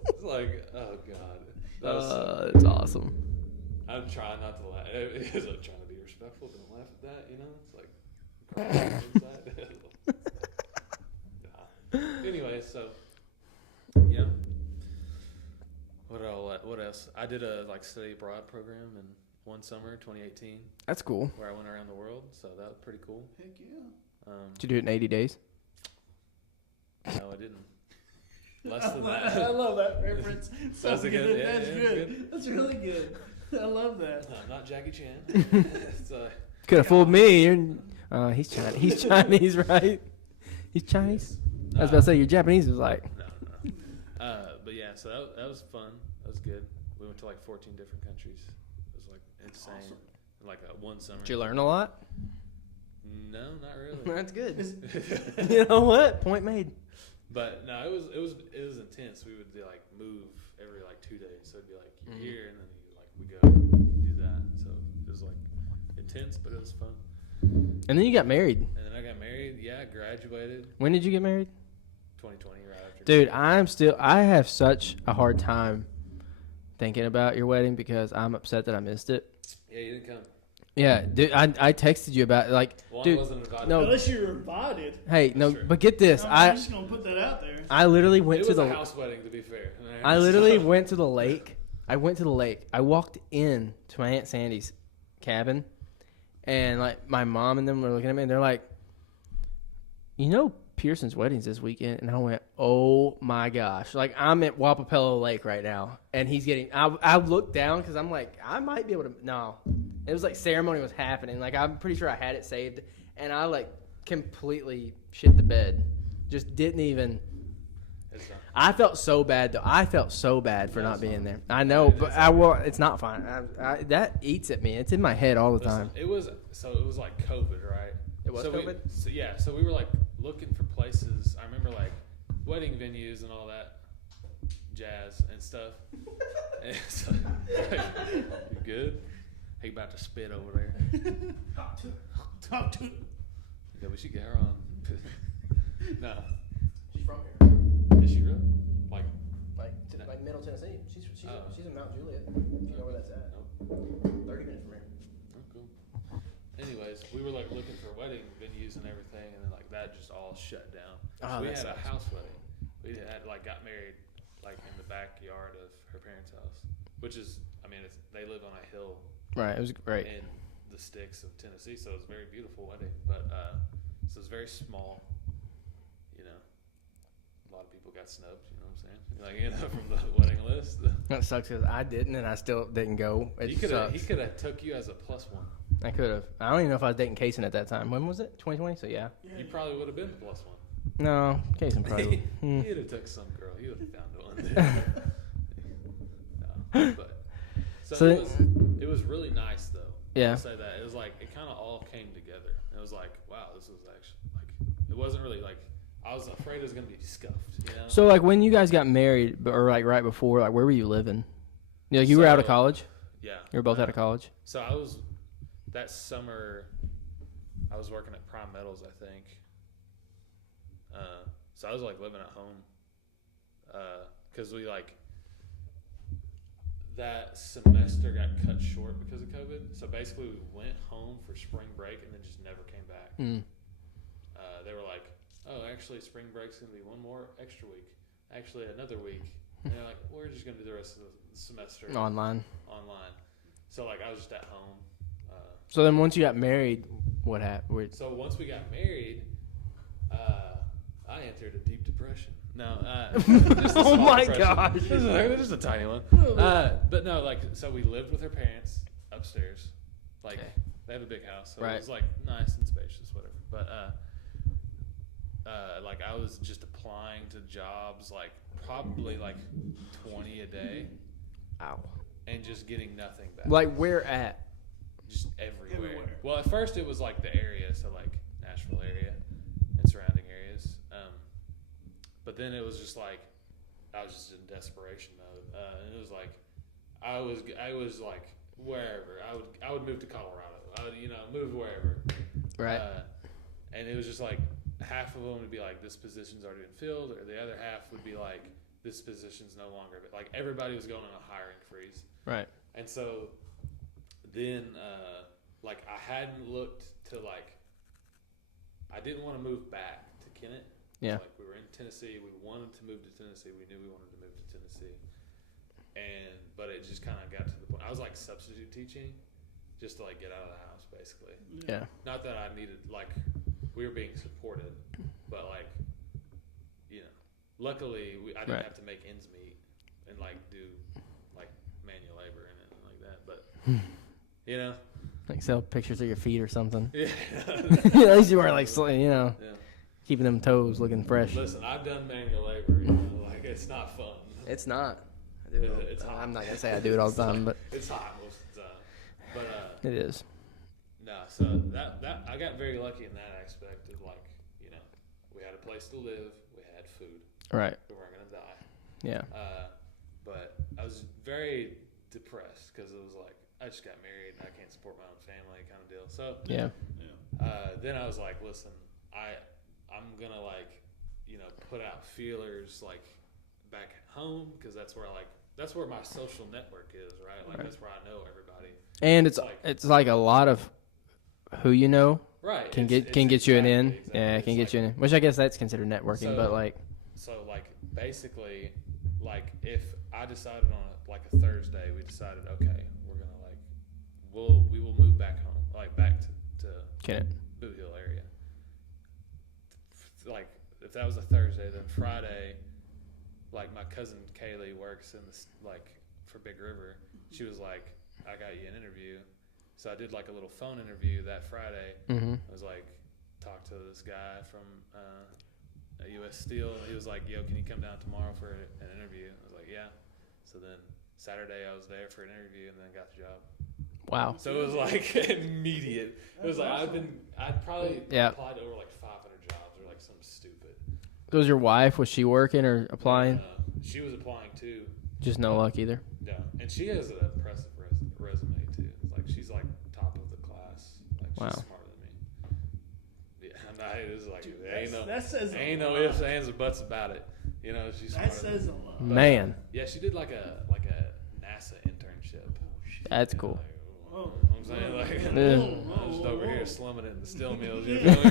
It's like, oh God. That was That's awesome. I'm trying not to laugh. It was like trying to be respectful. Don't laugh at that. You know, it's like. Nah. Anyway, so yeah. What else? I did a like study abroad program in one summer, 2018, That's cool. where I went around the world. So that was pretty cool. Heck yeah. Did you do it in 80 days? No, I didn't. Less than that. I love that reference. So That's a good. good- yeah, That's yeah, good. good. That's really good. I love that. No, not Jackie Chan. It's, Could have fooled me. He's Chinese. He's Chinese, right? He's Chinese. I was about to say you're Japanese. It was like, No. But yeah, so that was fun. That was good. We went to like 14 different countries. It was like insane. Awesome. Like one summer. did you learn a lot? No, not really. That's good. Is- You know what? Point made. But no, it was intense. We would like move every like 2 days. So it'd be like you're here, and then we go do that. So it was like intense, but it was fun. And then you got married. And then I got married. Yeah, graduated When did you get married? 2020, right after. Dude, I have such a hard time thinking about your wedding because I'm upset that I missed it. Yeah, you didn't come. Yeah, dude, I texted you about it, like, Juan dude, wasn't invited. no. Unless you're invited. hey, no, true. but get this, I'm just gonna put that out there. I literally went It to was the a house wedding, to be fair. I literally went to the lake. I walked in to my Aunt Sandy's cabin, and like my mom and them were looking at me, and they're like, "You know, Pearson's wedding's this weekend," and I went, "Oh my gosh!" Like I'm at Wapapello Lake right now, and he's getting. I looked down because I'm like, I might be able to. No, it was like ceremony was happening. Like I'm pretty sure I had it saved, and I like completely shit the bed. Just didn't even. I felt so bad though. I felt so bad for not being there. I know, but it's not fine. That eats at me. It's in my head all the time. It was like COVID, right? It was COVID? So we were like looking for places. I remember like wedding venues and all that jazz and stuff. And so, you good? He about to spit over there. Talk to. Yeah, we should get her on. No, She's from here, is she really? Like, like Middle Tennessee. She's in Mount Juliet. You know where that's at? nope. 30 minutes from here. Oh, cool. Anyways, we were like looking for wedding venues and everything, and then like that just all shut down. Oh, So we that had sucks. a house wedding. We had like got married like in the backyard of her parents' house, which is, I mean, they live on a hill Right, it was great. in the sticks of Tennessee, so it was a very beautiful wedding. But so it was very small. You know, a lot of people got snubbed. You know what I'm saying? Like, you know, from the wedding list. That sucks because I didn't, and I still didn't go. It He could sucks. have took you as a +1. I could have. I don't even know if I was dating Kaysen at that time. When was it? 2020. So yeah. You probably would have been the +1. No, Kaysen probably. He would have took some girl. He would have found one. No, but so it was really nice though. Yeah. I'll say that it was like it kind of all came together. It was like, wow, this was actually like it wasn't really like I was afraid it was gonna be scuffed. You know. So like when you guys got married, or like right before, like where were you living? Yeah, you were out of college. Yeah. You were both out of college. So I was that summer. I was working at Prime Metals, I think. So I was like living at home, because we like that semester got cut short because of COVID. So basically, we went home for spring break and then just never came back. They were like, "Oh, actually, spring break's gonna be one more extra week. Actually, another week." And they're like, "We're just gonna do the rest of the semester Online. So like I was just at home. So then once you got married, what happened? So once we got married, I entered a deep depression. No. Just a Oh small my depression. gosh. Just a tiny one. But no, like, so we lived with her parents upstairs. Like, Okay. they have a big house, so Right. it was like nice and spacious, whatever. But like, I was just applying to jobs, like probably like 20 a day, Ow. and just getting nothing back. Like where at? Just everywhere. Everywhere. Well, at first it was like the area, so like Nashville area and surrounding areas. But then it was just like I was just in desperation mode, and it was like I was like wherever I would move to Colorado, I would, move wherever. Right. And it was just like half of them would be like, this position's already been filled, or the other half would be like, this position's no longer. Like everybody was going on a hiring freeze. Right. And so then, like, I hadn't looked to, like, I didn't want to move back to Kennett. Yeah. Like, we were in Tennessee. We wanted to move to Tennessee. We knew we wanted to move to Tennessee. But it just kind of got to the point. I was, like, substitute teaching just to, like, get out of the house, basically. Yeah. Not that I needed, like, we were being supported, but, like, luckily, I didn't Right. have to make ends meet and, like, do, like, manual labor and anything like that. But, Like sell pictures of your feet or something. Yeah. At least you weren't like, Yeah. keeping them toes looking fresh. Listen, I've done manual labor. Like, it's not fun. It's not. I do it all, It's hot. I'm not gonna say I do it all the time, but It's hot most of the time. But it is. no. So that I got very lucky in that aspect of, like, we had a place to live, we had food, Right. we weren't gonna die. Yeah. But I was very depressed because it was like I just got married and I can't support my own family kind of deal. So Yeah. then I was like, listen, I'm gonna, like, put out feelers, like, back home, because that's where my social network is, right? Like, that's where I know everybody. And it's Like- like a lot of who you know Right. can It's get you an in. exactly. Yeah, It's can get like- you an in. Which I guess that's considered networking, but like So, like, basically, like, if I decided on a Thursday, we decided, okay, we're gonna, like, we will move back home, like, back to can it? Boot Hill area. Like, if that was a Thursday, then Friday, like, my cousin Kaylee works in this, like, for Big River. She was like, I got you an interview. So I did, like, a little phone interview that Friday. Mm-hmm. I was like, talked to this guy from U.S. Steel. He was like, yo, can you come down tomorrow for an interview? I was like, yeah. So then Saturday I was there for an interview and then got the job. Wow. So it was like immediate. It was like I'd probably applied to over like 500 jobs or like something stupid. Was your wife, was she working or applying? She was applying too. Just no luck either. Yeah, and she has an impressive resume too. Like, she's like top of the class. Like, she's Wow. smarter than me. Yeah, and it was like, Dude, that says a ain't no lot. ifs, ands, or buts about it. She's That smarter says than a me. lot. Man, Yeah, she did like a NASA internship. that's cool. Oh. I'm saying, like, Yeah. I'm just over here slumming it in the steel mills. You feel me?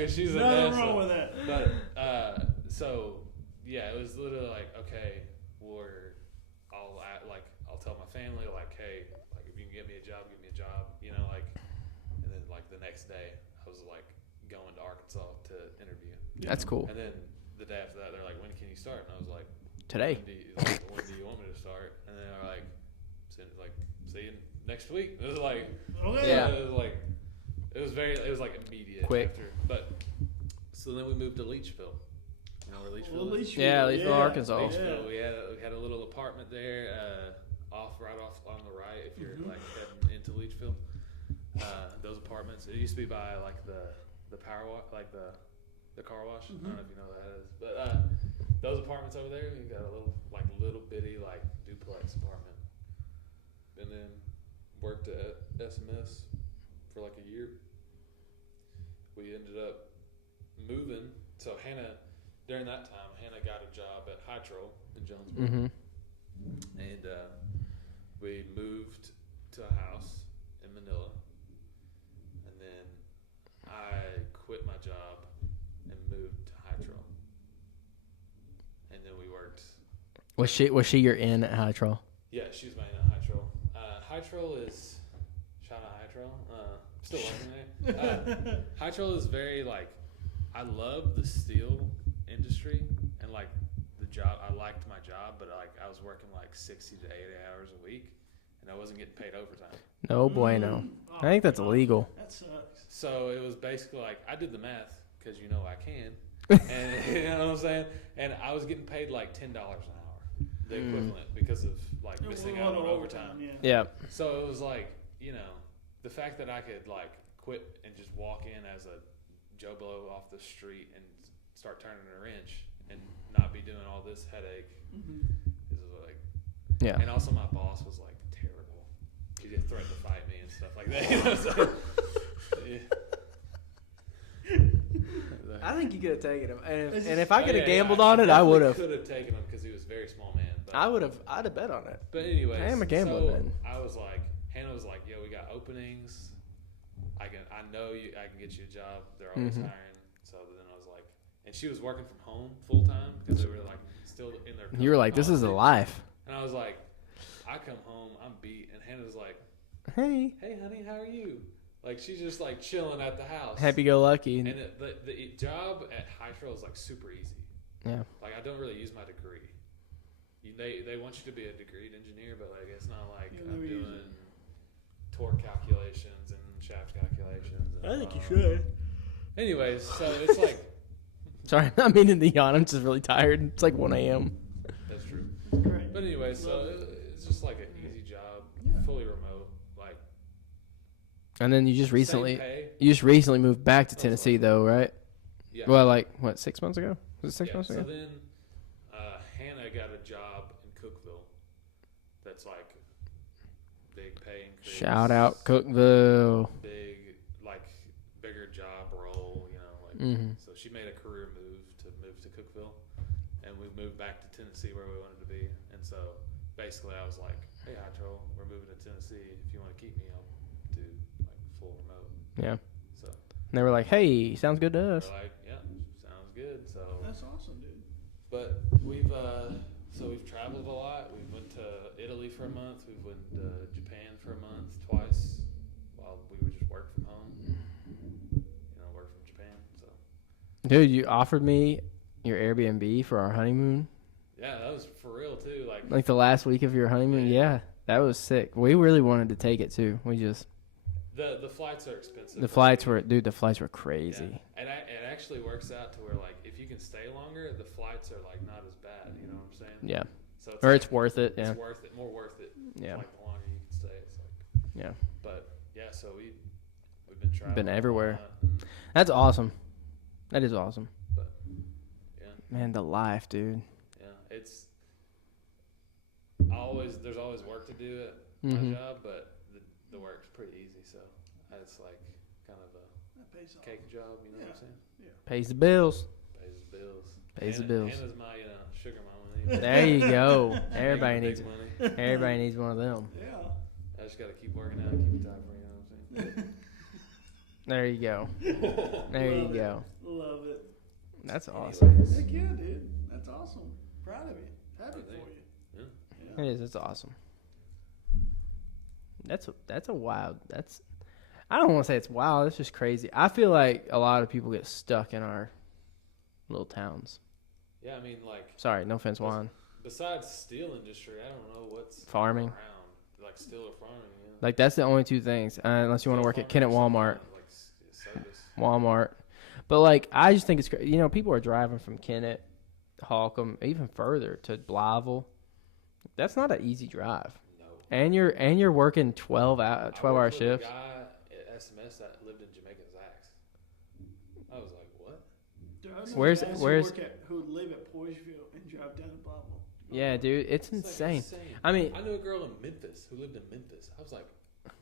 Like, she's a Nothing NASA. wrong with that. But so yeah, it was literally like, okay, I'll tell my family, like, hey, like, if you can get me a job, give me a job, like, and then, like, the next day I was like going to Arkansas to interview. That's cool. And then the day after that, they're like, when can you start? And I was like, Today. when do you want me to start? And then they're like, see you next week. It was like, Okay. Yeah. it was like immediate. Quick. So then we moved to Leachville. You know where Leachville is? Leachville, Arkansas. Leachville. We had a little apartment there, right off on the right if you're like heading into Leachville. Those apartments. It used to be by like the power wash, like the car wash. I don't know if you know what that is, but those apartments over there, we got a little bitty like duplex apartment, and then worked at SMS for like a year. We ended up moving. So during that time, Hannah got a job at Hytro in Jonesboro. Mm-hmm. And we moved to a house in Manila. And then I quit my job and moved to Hytro. And then we worked. Was she your in at Hytro? Yeah, she was my in at Hytro. Hytro is, shout out Hytro. Still working there. Hytro is very like, I love the steel industry, and like the job, I liked my job, but like I was working like 60 to 80 hours a week, and I wasn't getting paid overtime. No bueno. I think that's illegal. That sucks. So it was basically like I did the math because I can, and you know what I'm saying. And I was getting paid like $10 an hour, the equivalent, because of like missing out on overtime. Yeah. So it was like, the fact that I could like quit and just walk in as a Joe Blow off the street and start turning a wrench and not be doing all this headache is like, Yeah. And also my boss was like terrible. He did threaten to fight me and stuff like that. So, I think you could have taken him, and It's if I could have yeah, gambled on it, I would have. Could have taken him because he was a very small man. But, I'd have bet on it. But anyways, I am a gambling man. I was like, Hannah was like, "Yo, we got openings. I know you. I can get you a job. They're always hiring." So then I was like, and she was working from home full time because they were like still in their. You were like, "This is a life." And I was like, I come home, I'm beat, and Hannah's like, Hey, honey, how are you? Like she's just like chilling at the house. happy go lucky. And the job at High Trail is like super easy. Yeah. Like I don't really use my degree. They want you to be a degreed engineer, but like it's not like I'm doing torque calculations and shaft calculations. And I think you should. Anyways, so it's like Sorry, I'm not meaning to yawn. I'm just really tired. It's like 1 a.m. that's true. It's great. But anyway, so it's just like an easy job, fully remote, like. And then you just same recently pay. moved back to Tennessee, though, right? Yeah. Well, like what, 6 months ago? Was it 6 months ago? So then, Hannah got a job in Cookeville. That's like big pay increase. Shout out Cookeville. Bigger job role, like. So she made a career move to Cookeville, and we moved back to Tennessee where we wanted to be. And so basically, I was like, "Hey, Hytro, we're moving to Tennessee. If you want to keep me, I'll do like full remote." Yeah. So And they were like, "Hey, sounds good to us." we're like, "Yeah, sounds good." So That's awesome, dude. but we've traveled a lot. We went to Italy for a month. We went to Japan for a month twice while we would just work from home. Work from Japan. So Dude, you offered me your Airbnb for our honeymoon. yeah, that was for real too. Like the last week of your honeymoon. Yeah, that was sick. We really wanted to take it too. We just the flights are expensive. the flights were crazy. Yeah. And it actually works out to where like if you can stay longer, the flights are like not as bad. You know what I'm saying? Yeah. So It's worth it. Yeah. It's worth it. More worth it. Yeah. Like the longer you can stay, it's like. Yeah. But yeah, so we've been traveling. Been everywhere. a lot. That's awesome. That is awesome. But yeah. Man, the life, dude. Yeah, it's there's always work to do at Mm-hmm. my job, but the work's pretty easy, so it's like kind of a That pays off. cake job, you know what I'm saying? Pays the bills. Pays the bills. Pays the bills. Hannah's my sugar mama. There you go. Everybody Big needs money. everybody needs one of them. Yeah. I just gotta keep working out, keep it tight for you know what I'm saying? There you go. There you Love it. go. Love it. That's awesome. Heck yeah, dude. That's awesome. Proud of you. Happy for you. Yeah. It is. It's awesome. That's a wild. I don't want to say it's wild. It's just crazy. I feel like a lot of people get stuck in our little towns. Yeah, I mean, like. Sorry, no offense, Juan. Besides steel industry, I don't know what's Farming. around. Like steel or farming. Yeah. Like that's the only two things, unless you want to work at Kennett Walmart. Like service. Walmart. But like, I just think it's crazy. People are driving from Kennett, Holcomb, even further to Blytheville. That's not an easy drive. No. And you're working 12-hour I worked with shifts. a guy at SMS that lived in Jamaica Zacks. I was like, what? Dude, I know Where's- guys who live at Poiseville and drive down to Blytheville. Yeah, dude, it's Like insane. I mean, I knew a girl in Memphis who lived in Memphis. I was like,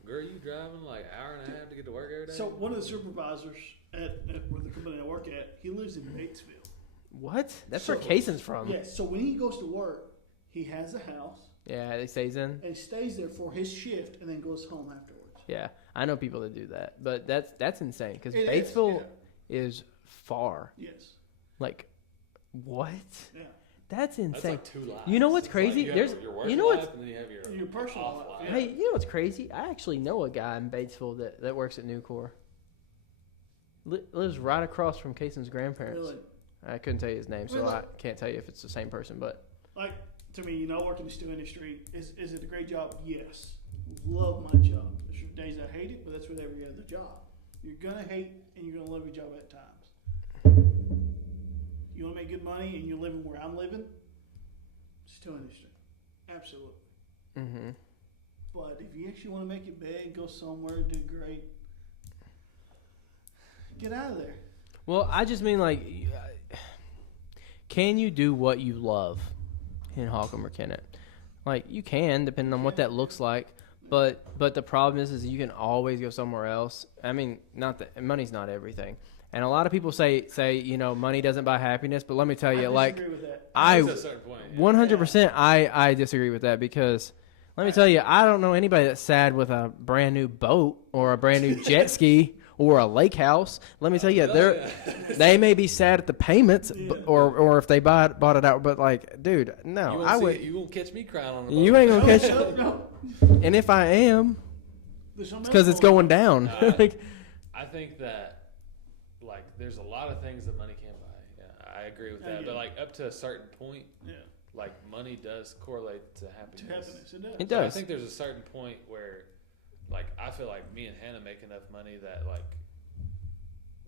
girl, you driving like an hour and a half to get to work every day? So one of the supervisors at where the company I work at, he lives in Batesville. what? That's So- where Cason's from. Yeah, so when he goes to work, he has a house Yeah, they stays in. and stays there for his shift and then goes home afterwards. Yeah, I know people that do that, but that's insane because It is, Batesville is far. Yes. Like, what? Yeah. That's That's insane. like 2 lives. You know what's It's like crazy? you have There's- your work you know what's- life and then you have your personal off life, life. yeah. Hey, you know what's crazy? I actually know a guy in Batesville that works at Nucor. Lives right across from Cason's grandparents. Really. I couldn't tell you his name, so I can't tell you if it's the same person. But like to me, I work in the stew industry. Is it a great job? Yes. Love my job. There's days I hate it, but that's with every other job. You're gonna hate and you're gonna love your job at times. You want to make good money and you're living where I'm living. Stew industry, absolutely. Mm-hmm. But if you actually want to make it big, go somewhere, do great, get out of there. Well, I just mean like, can you do what you love in Holcomb or Kennett? Like you can, depending on what that looks like. But the problem is you can always go somewhere else. I mean, not that money's not everything. And a lot of people say money doesn't buy happiness. But let me tell you, I disagree with that. I That's a certain point, yeah. 100% I disagree with that because let me tell you, I don't know anybody that's sad with a brand new boat or a brand new jet ski or a lake house. Let me tell you, they may be sad at the payments or if they bought it out. But like, dude, no, You won't catch me crying on the boat. You ain't gonna catch. No. And if I am, There's something it's because else it's going down. I think that like there's a lot of things that money can't buy. Yeah, I agree with that. Yeah. But like up to a certain point, Yeah. like money does correlate to happiness. It does. It So I does. think there's a certain point where, like, I feel like me and Hannah make enough money that like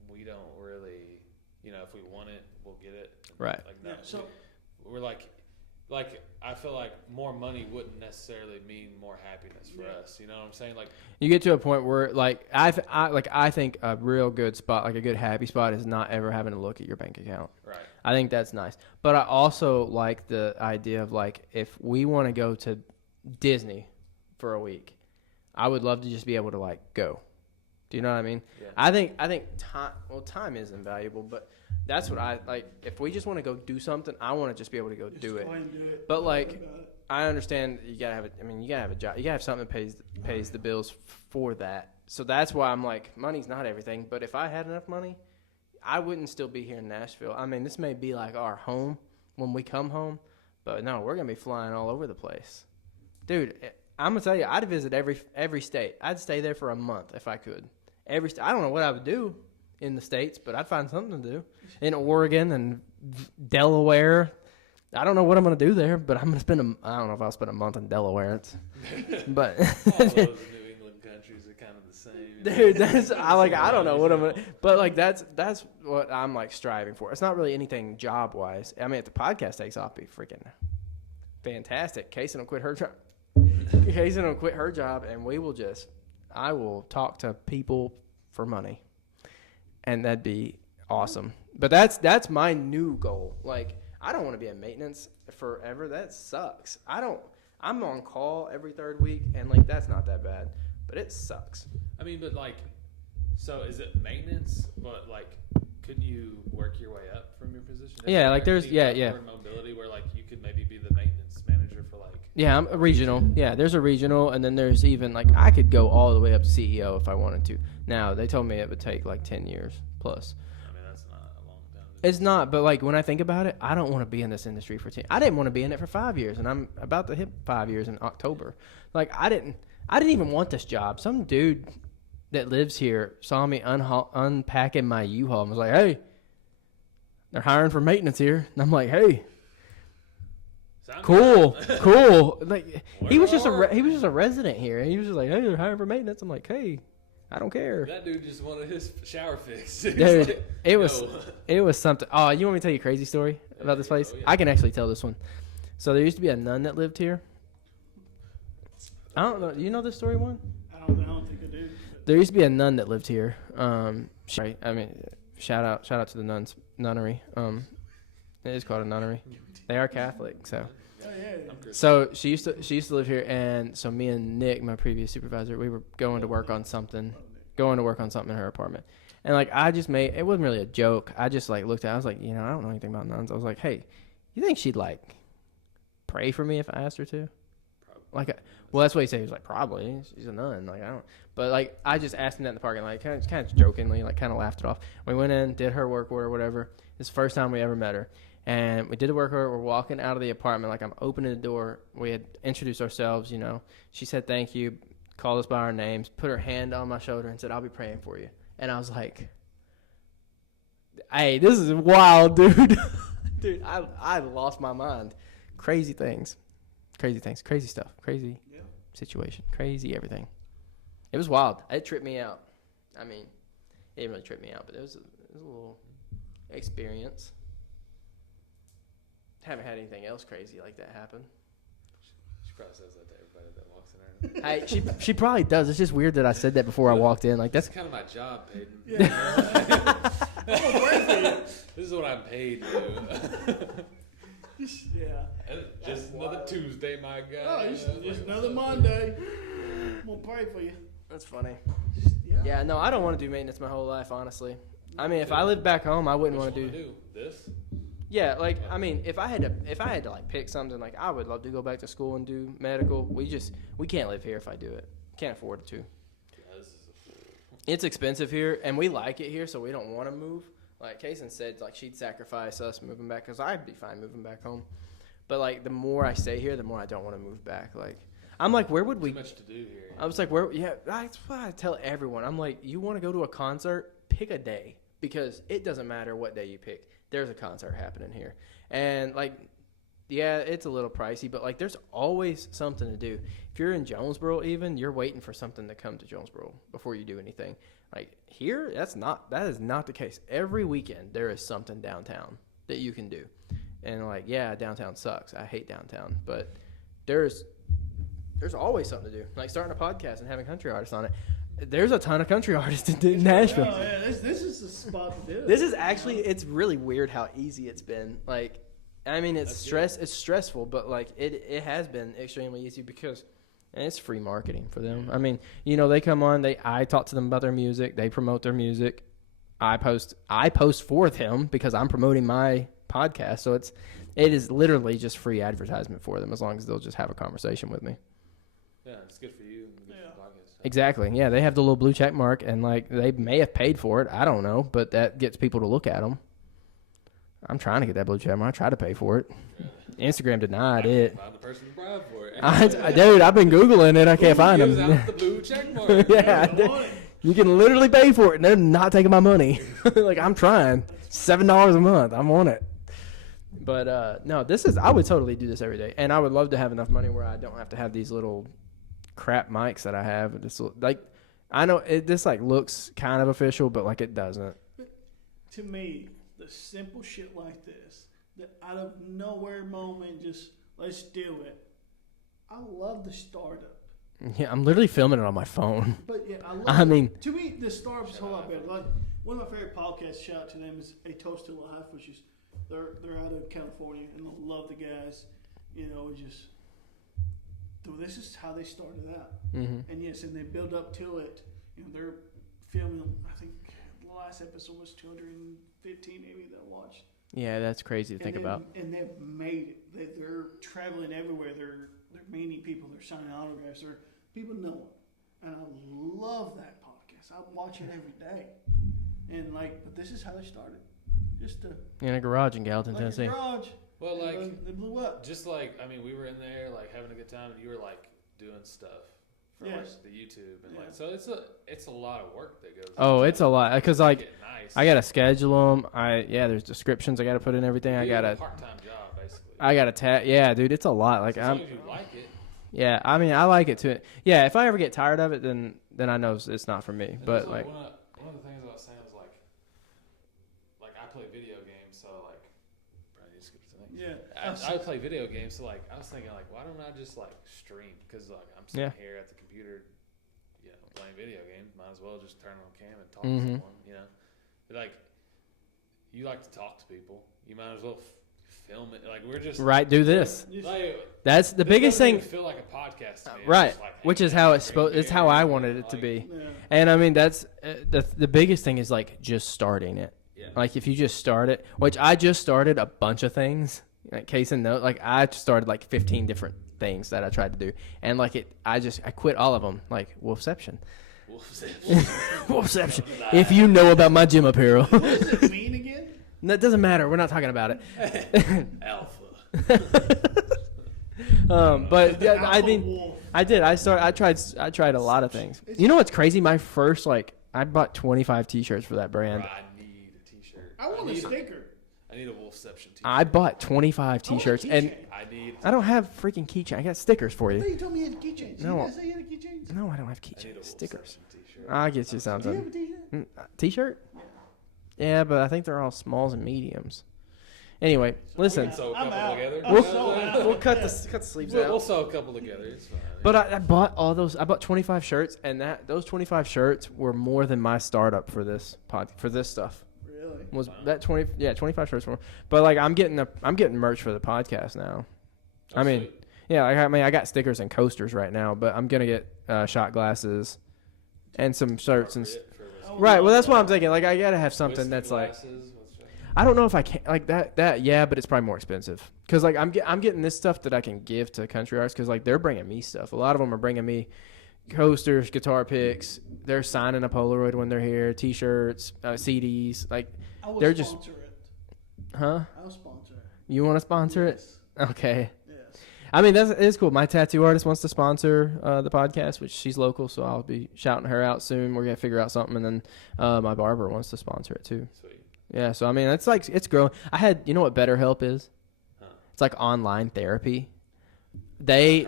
we don't really, if we want it, we'll get it. Right. Like no, Yeah, so we're like I feel like more money wouldn't necessarily mean more happiness for us. You know what I'm saying? Like You get to a point where, like, I think a real good spot, like a good happy spot, is not ever having to look at your bank account. right. I think that's nice. But I also like the idea of, like, if we want to go to Disney for a week, I would love to just be able to, like, go. Do you know what I mean? Yeah. I think time is invaluable, but that's what I like. If we just want to go do something, I want to just be able to go do it. Go ahead and do it. But Don't like, worry about it. I understand you gotta have you gotta have a job. You gotta have something that pays the bills for that. So that's why I'm like, money's not everything. But if I had enough money, I wouldn't still be here in Nashville. I mean, this may be like our home when we come home, but no, we're gonna be flying all over the place, dude. I'm gonna tell you, I'd visit every state. I'd stay there for a month if I could. I don't know what I would do in the States, but I'd find something to do. In Oregon and Delaware. I don't know what I'm going to do there, but I'm going to spend I don't know if I'll spend a month in Delaware. But All those New England countries are kind of the same. dude, I don't know what I'm going to, but like that's what I'm like striving for. It's not really anything job wise. I mean, if the podcast takes off, it'd be freaking fantastic. Kaysen will quit her job. Kaysen will quit her job, and I will talk to people for money. And that'd be awesome. But that's my new goal. Like, I don't want to be in maintenance forever. That sucks. I'm on call every third week, and like that's not that bad. But it sucks. I mean, but like, so is it maintenance? But like, couldn't you work your way up from your position? Yeah, like there's upward mobility where like you could maybe be the maintenance manager for like. Yeah, I'm a regional. Yeah, there's a regional, and then there's even like I could go all the way up to CEO if I wanted to. Now they told me it would take like 10 years plus. I mean, that's not a long time. It's not, but like when I think about it, I don't want to be in this industry for 10. I didn't want to be in it for 5 years, and I'm about to hit 5 years in October. Like I didn't even want this job. Some dude that lives here saw me unpacking my U-Haul and was like, "Hey, they're hiring for maintenance here." And I'm like, "Hey, cool." Like he was just a resident here. He was just like, "Hey, they're hiring for maintenance." I'm like, "Hey, I don't care." That dude just wanted his shower fixed. Dude, like, it was something. Oh, you want me to tell you a crazy story about this place? Oh, yeah. I can actually tell this one. So there used to be a nun that lived here. I don't know. Do you know this story, Juan? I don't think I do. There used to be a nun that lived here. Shout out to the nunnery. It is called a nunnery. They are Catholic, so. Oh, yeah. So she used to live here, and so me and Nick, my previous supervisor, we were going to work on something in her apartment, and like it wasn't really a joke. I just like looked at, I was like, I don't know anything about nuns. I was like, hey, you think she'd like pray for me if I asked her to? Like, well, that's what he said. He was like, probably. She's a nun. Like, I don't. But like, I just asked him that in the parking lot, kind of jokingly, like, kind of laughed it off. We went in, did her work order, whatever. It's the first time we ever met her. And we did the work order. We're walking out of the apartment. Like, I'm opening the door. We had introduced ourselves, She said thank you, called us by our names, put her hand on my shoulder and said, "I'll be praying for you." And I was like, Hey, this is wild, dude. Dude, I lost my mind. Crazy things, crazy stuff, crazy situation, crazy everything. It was wild. It tripped me out. I mean, it didn't really trip me out, but it was a little experience. Haven't had anything else crazy like that happen. She probably says that to everybody that walks in there. She probably does. It's just weird that I said that before I walked in. Like that's kind of my job, Peyton. Yeah. This is what I'm paid to do. Just another Tuesday, my guy. Oh, just another Monday. I'm gonna pray for you. That's funny. Yeah, no, I don't want to do maintenance my whole life, honestly. I mean, if I lived back home, I wouldn't want to do this. Yeah, like I mean, if I had to like pick something, like I would love to go back to school and do medical. We can't live here if I do it. Can't afford it to. It's expensive here, and we like it here, so we don't want to move. Like Kaysen said, like she'd sacrifice us moving back because I'd be fine moving back home. But like the more I stay here, the more I don't want to move back. Like I'm like, where would we? Too much to do here. I was like, where? Yeah, that's what I tell everyone. I'm like, you want to go to a concert? Pick a day because it doesn't matter what day you pick. There's a concert happening here, and like, yeah, it's a little pricey, but like, there's always something to do. If you're in Jonesboro, even you're waiting for something to come to Jonesboro before you do anything. Like here, that is not the case. Every weekend there is something downtown that you can do, and like, yeah, downtown sucks. I hate downtown, but there's always something to do. Like starting a podcast and having country artists on it. There's a ton of country artists in Nashville. Oh, yeah, this is the spot to do it. This is actually, it's really weird how easy it's been. Like, I mean, it's stressful, but like it has been extremely easy because it's free marketing for them. I mean, you know, they come on, I talk to them about their music, they promote their music. I post for them because I'm promoting my podcast. So it is literally just free advertisement for them as long as they'll just have a conversation with me. Yeah, it's good for you and good for the podcast. Exactly. Yeah, they have the little blue check mark, and like they may have paid for it. I don't know, but that gets people to look at them. I'm trying to get that blue check mark. I tried to pay for it. Instagram denied it. Find the person to bribe for it. Dude, I've been Googling it. I can't find them. Out the blue check mark. Yeah, you can literally pay for it, and they're not taking my money. Like I'm trying. $7 a month. I'm on it. But no, I would totally do this every day, and I would love to have enough money where I don't have to have these little crap mics that I have. It's like I know this like looks kind of official, but like it doesn't. To me, the simple shit like this, the out of nowhere moment, just let's do it. I love the startup. Yeah, I'm literally filming it on my phone. But yeah, I mean, to me, the startup's a whole lot better. Like one of my favorite podcasts, shout out to them, is A Toast to Life, which is they're out of California and I love the guys. You know, just. So this is how they started out, and yes, and they build up to it. You know, they're filming. I think the last episode was 215, maybe that watched. Yeah, that's crazy to think about. And they've made it. They're traveling everywhere. They're meeting people. They're signing autographs. People know them, and I love that podcast. I watch it every day, and like, but this is how they started. Just in a garage in Gallatin, Tennessee. Garage. Well, like they blew up. Just like we were in there, like having a good time, and you were like doing stuff for like the YouTube, and like so it's a lot of work that goes. Oh, it's a lot because like nice. I gotta schedule them. There's descriptions I gotta put in everything. I got a part-time job basically. I got to yeah, dude, it's a lot. Like as long as you like it. Yeah, I mean I like it too. Yeah, if I ever get tired of it, then I know it's not for me. And but like like one of the things I was saying was like I play video games, so like probably just skip something. Yeah, I play video games, so like I was thinking like why don't I just like stream? Because like I'm sitting here at the computer, you know, playing video games. Might as well just turn on cam and talk to someone, you know. But, like you like to talk to people, you might as well film it. Like we're just do this. Like, that's the biggest thing. Feel like a podcast, to me. Right? Like, which is how it's supposed. It's how I wanted it to be. Yeah. And I mean that's the biggest thing is like just starting it. Yeah. Like if you just start it, which I just started a bunch of things. Like case in note, like I started like 15 different things that I tried to do, and like I quit all of them. Like Wolfception. Wolfception. If you know about my gym apparel. What does it mean again? That doesn't matter. We're not talking about it. Alpha. But yeah, I mean, Wolf. I did. I tried a lot of things. You know what's crazy? My first I bought 25 T-shirts for that brand. I need a T-shirt. I want a sticker. I need a Wolfception t-shirt. I bought 25 T-shirts, and I don't have freaking keychain. I got stickers for I you. thought you told me you had keychains. No. Did I say you had keychains? No, I don't have keychains. Stickers. T-shirt. I'll get you Do you have a something. t-shirt? T-shirt? Yeah, but I think they're all smalls and mediums. Anyway, listen. We'll sew a I'm couple out. together. I'm so out. We'll cut the sleeves We'll out. sew a couple together. It's fine. But I bought all those. I bought 25 shirts, and those 25 shirts were more than my startup for this stuff. Really? Was that 25 shirts more. But like I'm getting merch for the podcast now. I mean, yeah, I got stickers and coasters right now, but I'm gonna get shot glasses and some shirts and right. Well, that's what I'm thinking. Like I gotta have something that's like. I don't know if I can like that. Yeah, but it's probably more expensive because like I'm getting this stuff that I can give to country artists because like they're bringing me stuff. A lot of them are bringing me coasters, guitar picks. They're signing a Polaroid when they're here, T-shirts, CDs. Like they're just. Huh? I'll sponsor it. You want to sponsor Yes. it? Okay. Yes. I mean, it is cool. My tattoo artist wants to sponsor the podcast, which she's local, so I'll be shouting her out soon. We're gonna figure out something, and then my barber wants to sponsor it too. Sweet. Yeah, so I mean, it's growing. You know what BetterHelp is? Huh. It's like online therapy. They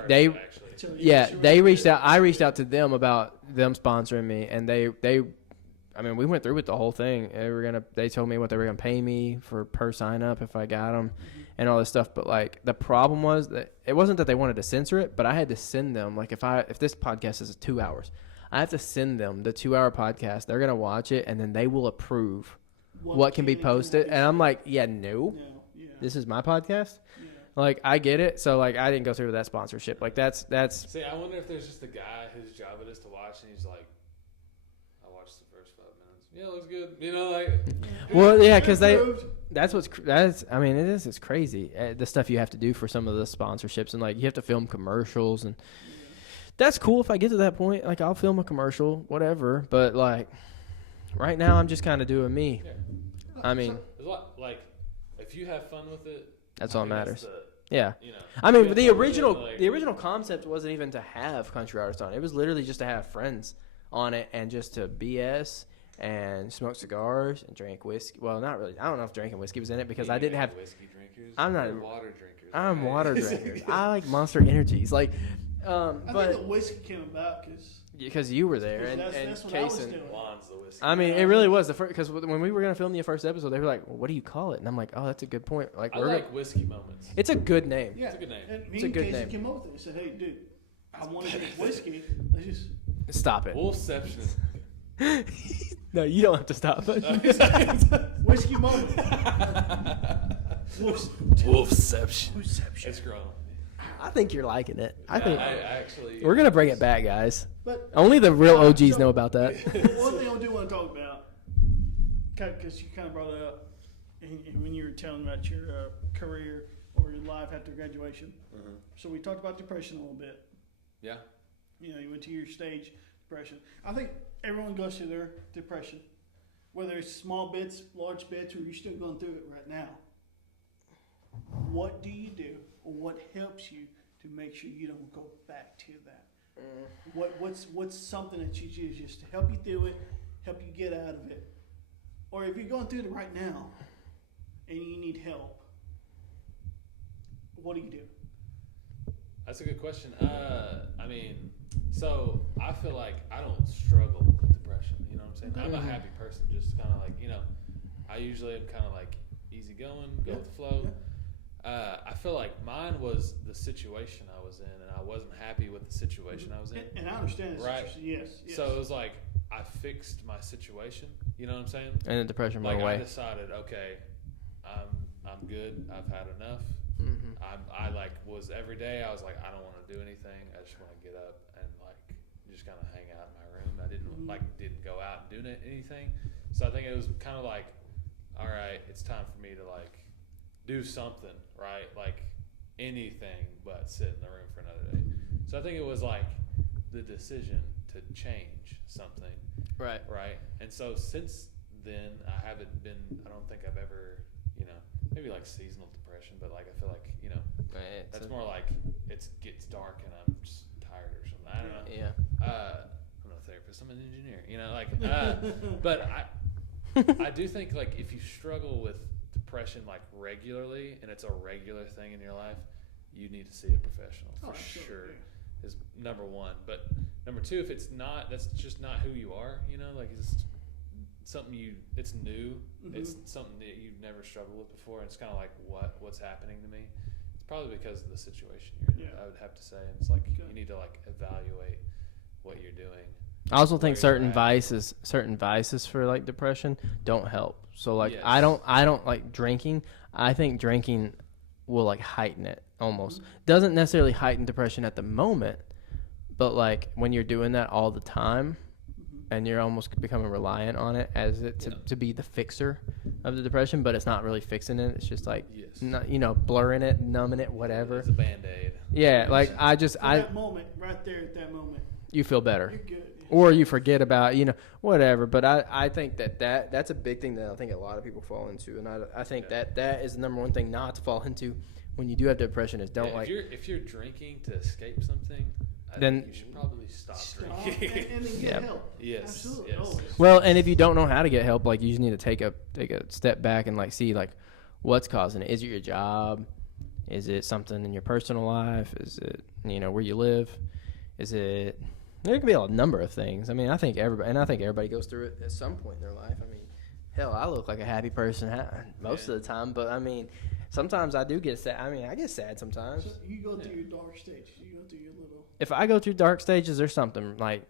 Yeah, reached out. I reached out to them about them sponsoring me, and I mean, we went through with the whole thing. They told me what they were gonna pay me per sign up if I got them, and all this stuff. But like the problem was that it wasn't that they wanted to censor it, but I had to send them like if this podcast is 2 hours, I have to send them the 2 hour podcast. They're gonna watch it, and then they will approve what can be posted. And I'm like, no. This is my podcast. Yeah. Like I get it. So like I didn't go through with that sponsorship. Like that's. See, I wonder if there's just a guy whose job it is to watch, and he's like, I watched the first 5 minutes. Yeah, it was good. You know, like. Well, yeah, because I mean, it's crazy the stuff you have to do for some of the sponsorships, and like you have to film commercials, and that's cool if I get to that point. Like I'll film a commercial, whatever. But like right now, I'm just kind of doing me. Yeah. I mean, There's a lot, like, if you have fun with it, that's all that that's matters. the, Yeah. you know, I mean, you the have fun with it, original like- the original concept wasn't even to have country artists on. It was literally just to have friends on it and just to BS and smoke cigars and drink whiskey. Well, not really. I don't know if drinking whiskey was in it because I didn't have. whiskey drinkers. I'm not- We're water drinkers. I'm okay? water drinkers. I like Monster Energies, like, I but think the whiskey came about because you were there and that's what I was Kason. doing. Juan's the whiskey. I mean, it really was the first because when we were gonna film the first episode, they were like, well, "What do you call it?" And I'm like, "Oh, that's a good point. Like, I we're like whiskey moments. it's a good name." Yeah, It's a good name. And me It's a and good Casey name. came up with it. I said, "Hey, dude, I want to drink whiskey. Let's just Stop it. Wolfception. No, you don't have to stop it. whiskey moment." Wolfception. It's grown. I think you're liking it. I think I actually. we're gonna bring it back, guys. But Only the real So- OGs know about that. one thing I do want to talk about, because you kind of brought it up, and when you were telling about your career or your life after graduation. Mhm. So we talked about depression a little bit. Yeah. You know, you went to your stage depression. I think everyone goes through their depression, whether it's small bits, large bits, or you're still going through it right now. What do you do, or what helps you to make sure you don't go back to that? What's something that you do just to help you through it, help you get out of it? Or if you're going through it right now and you need help, what do you do? That's a good question. I mean, so I feel like I don't struggle with depression. You know what I'm saying? I'm a happy person, just kind of like, you know, I usually am kind of like easygoing, go with the flow. I feel like mine was the situation I was in, and I wasn't happy with the situation I was in. And I understand this. Right. Yes. So it was like I fixed my situation. You know what I'm saying? And the depression went Like away. I decided, okay, I'm good. I've had enough. Mm-hmm. I like was every day. I was like, I don't want to do anything. I just want to get up and like just kind of hang out in my room. I didn't go out and do anything. So I think it was kind of like, all right, it's time for me to like do something, right? Like anything but sit in the room for another day. So I think it was like the decision to change something, Right. right? And so since then, I don't think I've ever, you know, maybe like seasonal depression, but like I feel like, you know, that's more like it gets dark and I'm just tired or something. I don't know. Yeah. I'm not a therapist. I'm an engineer. You know, like, but I do think like if you struggle with depression like regularly and it's a regular thing in your life, you need to see a professional for sure. Is number one. But number two, if it's not, that's just not who you are. You know, like it's something it's new. Mm-hmm. It's something that you've never struggled with before. And it's kind of like what's happening to me. It's probably because of the situation you're in. Yeah. I would have to say. And it's like you need to like evaluate what you're doing. I also think certain vices for like depression don't help. So like I don't like drinking. I think drinking will like heighten it almost. Mm-hmm. Doesn't necessarily heighten depression at the moment, but like when you're doing that all the time and you're almost becoming reliant on it as it to be the fixer of the depression, but it's not really fixing it. It's just like not, blurring it, numbing it, whatever. It's a Band-Aid. Yeah, like that moment right there at that moment. You feel better. You're good. Or you forget about, whatever. But I think that's a big thing that I think a lot of people fall into. And I think that is the number one thing not to fall into when you do have depression is don't if you're drinking to escape something, then you should probably stop drinking. and then get help. Yes. Absolutely. Yes. Always. Well, and if you don't know how to get help, like you just need to take a step back and like see like what's causing it. Is it your job? Is it something in your personal life? Is it, where you live? Is it... There can be a number of things. I mean, I think everybody goes through it at some point in their life. I mean, hell, I look like a happy person most of the time, but I mean, sometimes I do get sad. I mean, I get sad sometimes. So you go through your dark stages. You go through your little... If I go through dark stages, there's something like...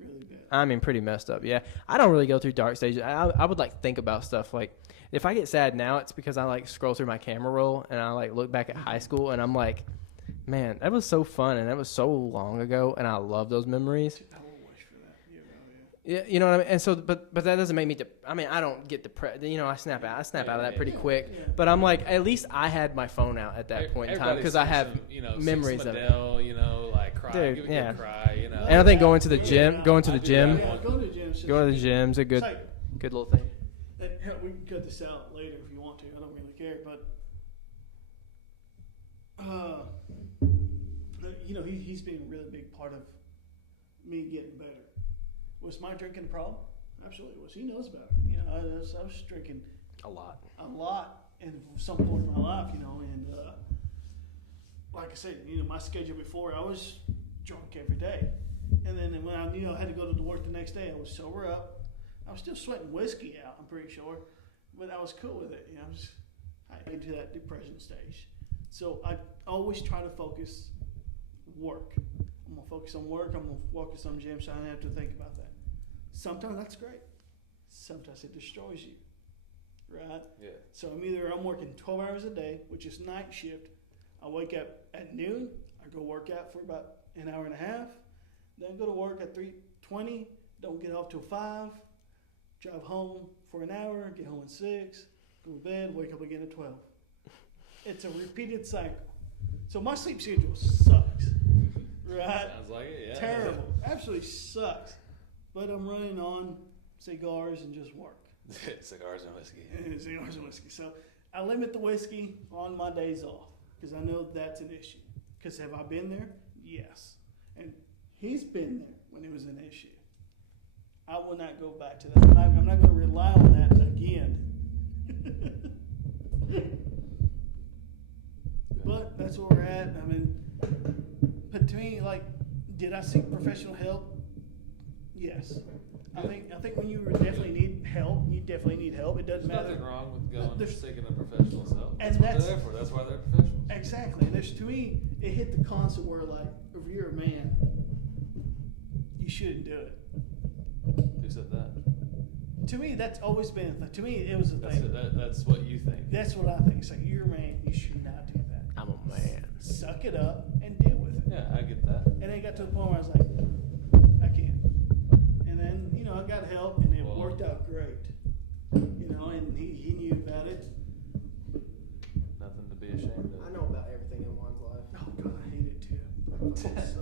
Really bad. I mean, pretty messed up, yeah. I don't really go through dark stages. I would like think about stuff like... If I get sad now, it's because I like scroll through my camera roll and I like look back at high school and I'm like... Man, that was so fun, and that was so long ago, and I love those memories. I will wish for that. Yeah, you know what I mean? And so, but that doesn't make me, I don't get depressed. I snap out of that pretty quick. Yeah. But I'm like, at least I had my phone out at that point in time, because I have memories of it. Like cry, dude, give a cry, And I think going to the gym is a good little thing. And we can cut this out later if you want to. I don't really care, but he's been a really big part of me getting better. Was my drinking a problem? Absolutely was. He knows about it. I was drinking a lot at some point in my life, and like I said, my schedule before, I was drunk every day. And then when I knew I had to go to work the next day, I was sober up. I was still sweating whiskey out, I'm pretty sure, but I was cool with it. I into that depression stage. So I always try to focus work. I'm going to focus on work. I'm going to focus on gym, so I don't have to think about that. Sometimes that's great. Sometimes it destroys you, right? Yeah. So I'm working 12 hours a day, which is night shift. I wake up at noon. I go work out for about an hour and a half. Then go to work at 3:20. Don't get off till 5. Drive home for an hour. Get home at 6. Go to bed. Wake up again at 12. It's a repeated cycle. So my sleep schedule sucks, right? Sounds like it, yeah. Terrible. Absolutely sucks. But I'm running on cigars and just work. Cigars and whiskey. Cigars and whiskey. So I limit the whiskey on my days off because I know that's an issue. Because have I been there? Yes. And he's been there when it was an issue. I will not go back to that. I'm not going to rely on that again. But that's where we're at. I mean, but to me, like, did I seek professional help? Yes. I think when you definitely need help, you definitely need help. It doesn't matter. There's nothing wrong with going and seeking a professional's help. And that's what they're there for. That's why they're professionals. Exactly. And to me, it hit the concept where, like, if you're a man, you shouldn't do it. Who said that? To me, that's always been a thing. To me, it was a thing. That's what you think. That's what I think. It's like, you're a man, you should not do that. I'm a man. Suck it up and deal with it. Yeah, I get that. And it got to the point where I was like, I can't. And then, I got help, and it worked out great. And he knew about it. Nothing to be ashamed of. I know about everything in Juan's life. Oh, God, I hate it, too. It sucks.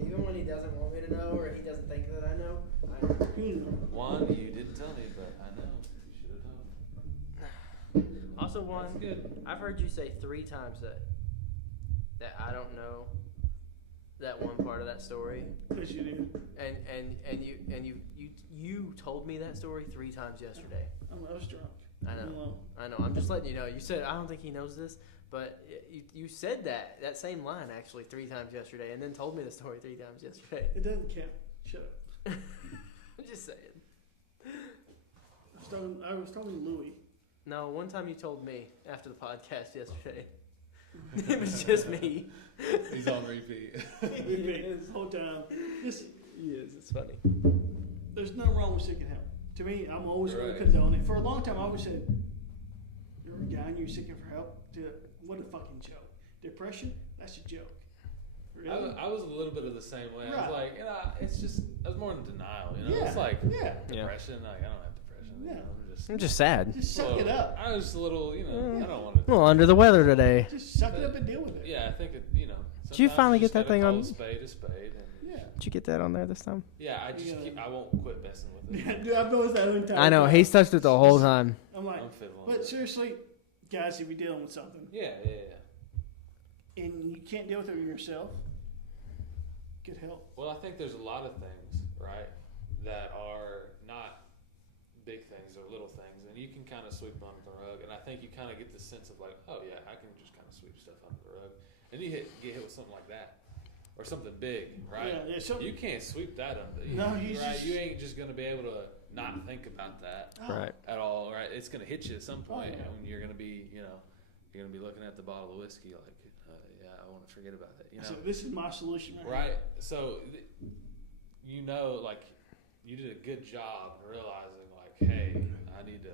Even when he doesn't want me to know, or he doesn't think that I know, I know. Juan, you didn't tell me, but I know. You should have told. Also, Juan, That's good. I've heard you say 3 times that I don't know that one part of that story. Yes, you do. And you told me that story 3 times yesterday. I was drunk. I know. I'm just letting you know. You said I don't think he knows this, but you said that same line actually 3 times yesterday, and then told me the story 3 times yesterday. It doesn't count. Shut up. I'm just saying. I was talking to Louis. No, one time you told me after the podcast yesterday. It was just me. He's on repeat. This whole time. Listen, Yes, it's funny. there's nothing wrong with seeking help. To me, I'm always going to Right. condone it. For a long time, I always said, you're a guy and you're seeking for help. What a fucking joke. Depression? That's a joke. Really? I was a little bit of the same way. I Right. was like, it's just, I was more in denial. Yeah. It's like Yeah. depression. Like, I don't have depression. Yeah. I'm just sad. Just suck it up. I was a little, I don't want to. Well, under the weather today. Just suck it up and deal with it. Yeah, I think it, Did you sometimes finally just get that gotta thing call on? a spade a spade. And Yeah. Did you get that on there this time? yeah, I just Yeah. I won't quit messing with it. Yeah, dude, I've noticed that entire I know. time. He's touched it the whole time. I'm like, I'm fiddling. but seriously, guys, if you're dealing with something Yeah. and you can't deal with it yourself, get help. Well, I think there's a lot of things, right, that are not big things or little things, and you can kind of sweep them under the rug. And I think you kind of get the sense of like, oh yeah, I can just kind of sweep stuff under the rug, and you get hit with something like that or something big, right? Yeah, something- You can't sweep that under. No, you right? just- You ain't just gonna be able to not think about that Oh, Right. at all, right? It's gonna hit you at some point, yeah. and you're gonna be, you're gonna be looking at the bottle of whiskey like, yeah, I want to forget about that, So this is my solution, Right. So, like, you did a good job realizing, like, hey, I need to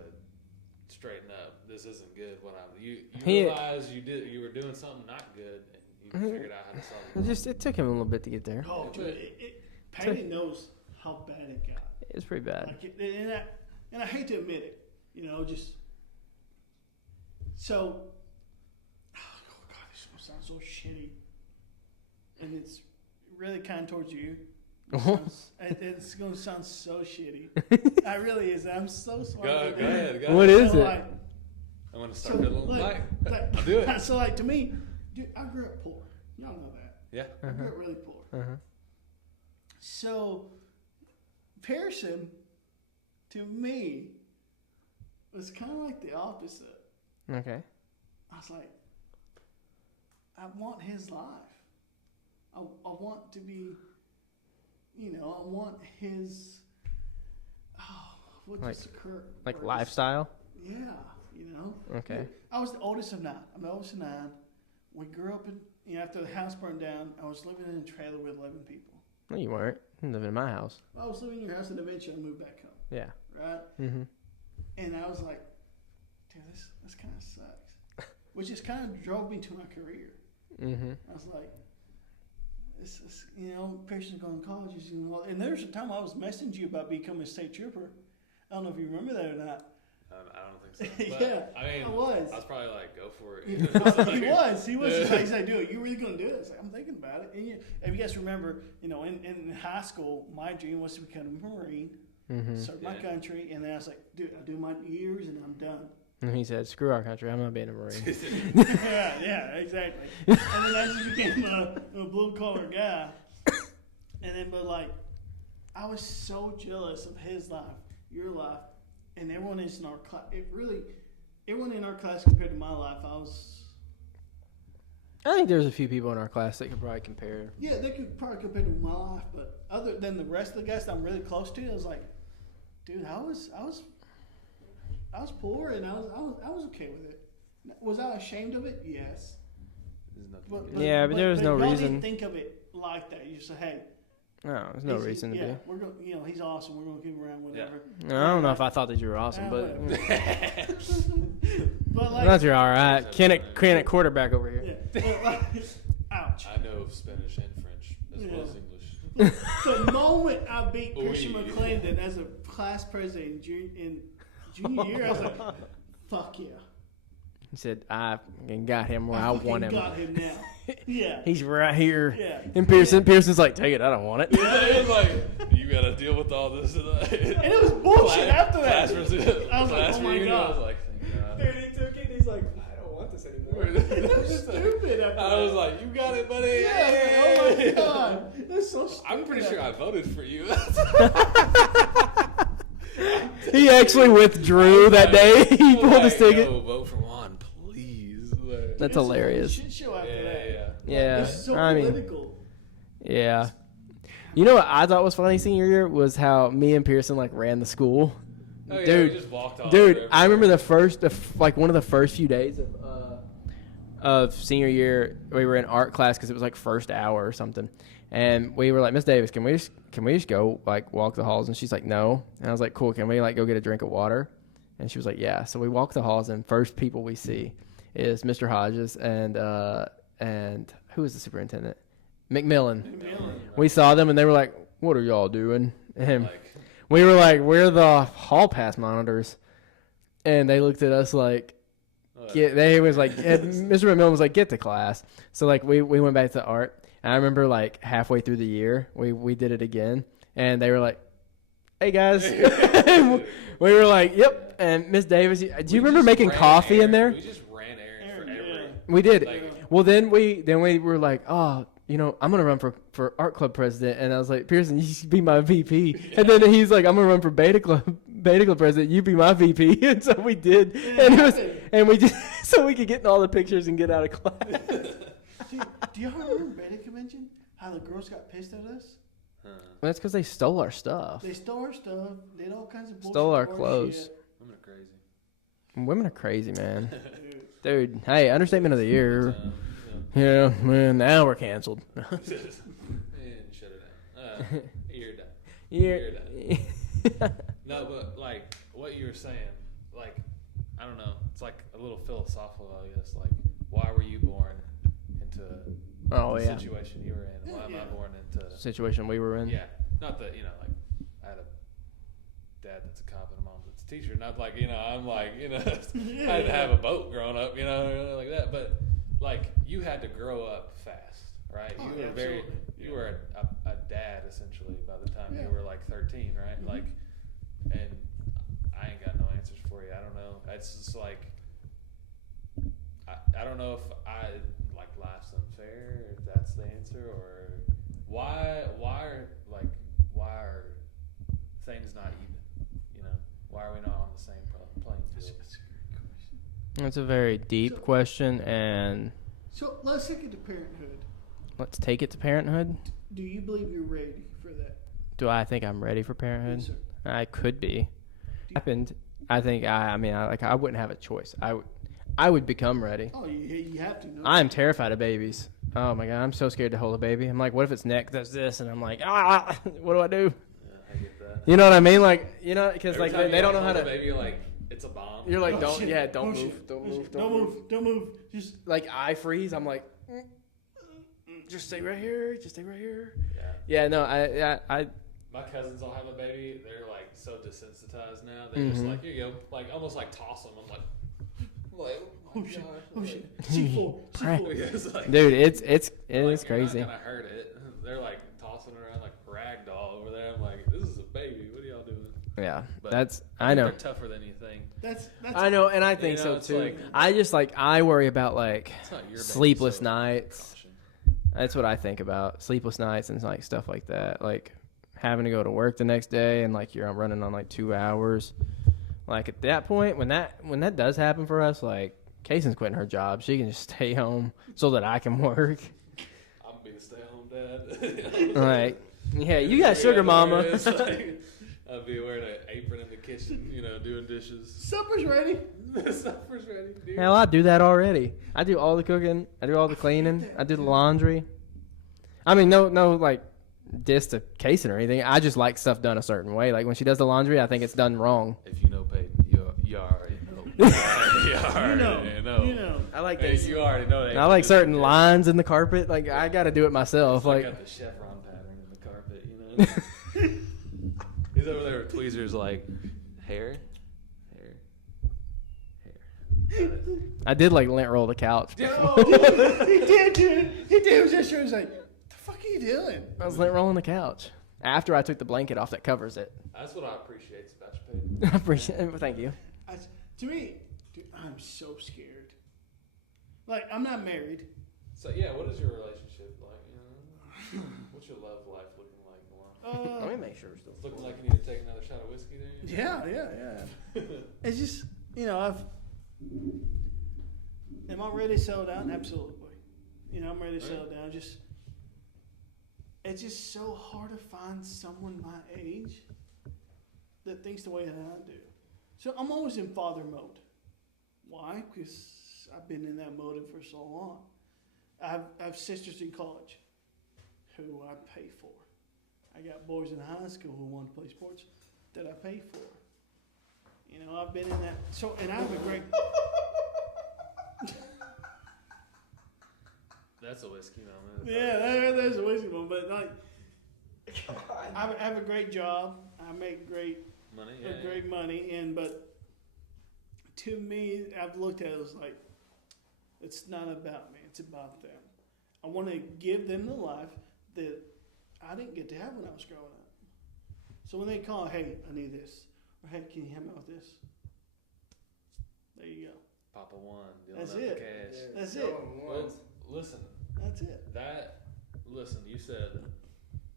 straighten up. This isn't good. You realize you were doing something not good, and you figured out how to solve it. It took him a little bit to get there. Oh, dude, Payton knows how bad it got. It's pretty bad. Like, and I hate to admit it, just so. Oh God, this is gonna sound so shitty, and it's really kind towards you. It's gonna sound so shitty. I really is. I'm so sorry. Go ahead. What is So, it? like, I'm going to start fiddling the mic. I'll do it. So, like, to me, dude, I grew up poor. Y'all know that. Yeah. I grew up really poor. Uh-huh. So, Pearson, to me, was kind of like the opposite. Okay. I was like, I want his life. I want to be, I want his, what's the current Like word? lifestyle? Yeah, Okay. I was the oldest of 9. I'm the oldest of 9. We grew up in, after the house burned down, I was living in a trailer with 11 people. No, you weren't. You living in my house. I was living in your house and eventually I moved back home, Yeah. right? Mm-hmm. And I was like, dude, this kind of sucks. Which just kind of drove me to my career. Mm-hmm. I was like, this is, Pearson's going to college. And there was a time I was messaging you about becoming a state trooper. I don't know if you remember that or not. I don't think so. But, Yeah, I mean, I was. I was probably like, go for it. He was. He said, "Do it. You really gonna do it?" I was like, "I'm thinking about it." And if you guys remember, in high school, my dream was to become a Marine, serve my country, and then I was like, "Dude, I'll do my years and I'm done." And he said, "Screw our country. I'm not being a Marine." yeah, exactly. And then I just became a blue collar guy. And then, I was so jealous of his life, your life, and everyone is in our class. Everyone in our class compared to my life, I think there's a few people in our class that could probably compare. Yeah, they could probably compare to my life, but other than the rest of the guys that I'm really close to, I was like, dude, I was poor and I was okay with it. Was I ashamed of it? Yes. But there was no y'all reason. didn't think of it like that. You just say, hey, No, there's no reason to be. we're going. He's awesome. We're going to keep him around, whatever. I don't know if I thought that you were awesome, but But that's you're all right. Kenneth quarterback over here. Yeah. Ouch. I know Spanish and French as well as English. The moment I beat Pearson Oui. McClendon as a class president in junior year, I was like, fuck yeah. He said, "I got him where I want him. Got him now. Yeah. He's right here." Yeah. And Pearson's like, "Take it. I don't want it." Yeah, it's like, you got to deal with all this. And it was bullshit after that. I was like, oh my reunion, God. I was like, thank God. Dude, he took it. He's like, I don't want this anymore. It was stupid after that. I was like, you got it, buddy. Yeah, Hey. my God. That's so stupid. I'm pretty sure I voted for you. He actually withdrew that day. He pulled his ticket. Yo, vote for Juan, please. That's It's a hilarious. Shit show after that. Yeah. Yeah, It's so I mean, political. yeah. You know what I thought was funny senior year was how me and Pearson like ran the school. Oh, yeah, Dude, we just walked off Dude, there I for- remember one of the first few days of senior year, we were in art class because it was like first hour or something, and we were like, Miss Davis, can we just go like walk the halls? And she's like, no. And I was like, cool. Can we like go get a drink of water? And she was like, yeah. So we walk the halls, and first people we see is Mr. Hodges and who is the superintendent? McMillan. We saw them, and they were like, what are y'all doing? And Like, we were like, we're the hall pass monitors. And they looked at us like, they was like, Mr. McMillan was like, get to class. So like we went back to art. And I remember like halfway through the year, we did it again. And they were like, hey guys. We were like, yep. And Miss Davis, do you remember making coffee in there? We just ran errands for every. We did. Like, Well, then we were like, oh, I'm gonna run for art club president, and I was like, Pearson, you should be my VP. And then he's like, I'm gonna run for Beta Club president. You be my VP. And so we did, and we just so we could get in all the pictures and get out of class. Do y'all remember Beta Convention? How the girls got pissed at us? Well, that's because they stole our stuff. They stole our stuff. Did all kinds of bullshit. Stole our horse clothes. shit. Women are crazy. Women are crazy, man. Dude. Dude, hey, understatement of the year. Yeah, man, now we're canceled. And shut it down. You're done. Yeah. No, but like what you were saying, like I don't know, it's like a little philosophical, I guess. Like, why were you born into Oh the yeah. situation you were in? And why am I born into? Situation we were in. Yeah, not that like I had a dad that's a cop and a mom that's a teacher. Not like I'm like I had to have a boat growing up, like that. But like you had to grow up fast, right? Oh, You were absolutely. you were a dad essentially by the time you were like 13, right? Mhm. Like, and I ain't got no answers for you. I don't know. It's just like I don't know if I like life's unfair, if that's the answer, or why are things not even? Why are we not on the same playing field? That's a very deep question, and So let's take it to parenthood. let's take it to parenthood. Do you believe you're ready for that? Do I think I'm ready for parenthood? Yes, sir. I could be. Happened. I think I wouldn't have a choice. I would become ready. Oh, you have to know. I'm terrified of babies. Oh my god, I'm so scared to hold a baby. I'm like, what if its neck does this? And I'm like, what do I do? Yeah, I get that. You know what I mean? Like, because Every like time they you don't know how hold to. a baby, like it's a bomb. You're like, Oh, don't shit. don't Oh, move, shit. don't Oh, move, shit. don't move. Don't move. Just Like I freeze. I'm like, just stay right here. Just stay right here. Yeah. Yeah, no, I My cousins all have a baby. They're like so desensitized now. They're just like, here you go, like almost like toss them. I'm like, oh shit. Oh shit. C4. Right. C4. It's like, dude, it is you're crazy. not gonna hurt it. They're like tossing it around like ragdoll over there. I'm like, this is a baby. What are y'all doing? Yeah, But I know. They're tougher than you think. That's I know, and I think know, so it's too. like- I worry about like It's not your baby, sleepless so nights. caution. That's what I think about. Sleepless nights and like stuff like that. Like having to go to work the next day and like you're running on like 2 hours. Like at that point, when that does happen for us, like Kayson's quitting her job. She can just stay home so that I can work. I'm being a stay-at-home dad. Like, yeah, you got sugar mama. It's like, I'll be wearing an apron in the kitchen, doing dishes. Supper's ready. Supper's ready, dude. Hell, I do that already. I do all the cooking. I do all the cleaning. I do the laundry. I mean, no, like diss to Kayson or anything. I just like stuff done a certain way. Like when she does the laundry, I think it's done wrong. If you know Peyton, you already know. You already know. You know. I like Hey, you already know that. I like certain lines in the carpet. Like I got to do it myself. Like Like got the chevron pattern in the carpet, He's over there with tweezers, like hair. I did like lint roll the couch. He did, dude. He did. He was just like, the fuck are you doing? I was lint rolling the couch after I took the blanket off that covers it. That's what I appreciate about you, Peyton. I appreciate it. Thank you. To me, dude, I'm so scared. Like, I'm not married. So yeah, what is your relationship like? What's your love life looking like, Juan? Let me make sure we're still. It's looking like you need to take another shot of whiskey, do you? Yeah. It's just, am I ready to settle down? Absolutely. I'm ready to settle down. It's just so hard to find someone my age that thinks the way that I do. So I'm always in father mode. Why? Because I've been in that mode for so long. I have sisters in college who I pay for. I got boys in high school who want to play sports that I pay for. I've been in that. So, and I have a great. That's a whiskey moment. Yeah, there's a whiskey moment. But like, I have a great job. I make great money. Great money, but to me, I've looked at it as like, it's not about me. It's about them. I want to give them the life that I didn't get to have when I was growing up. So when they call, hey, I need this, or hey, can you help me with this? There you go. Papa Juan. That's up it. The cash. That's it. Well, listen. That's it. Listen, you said,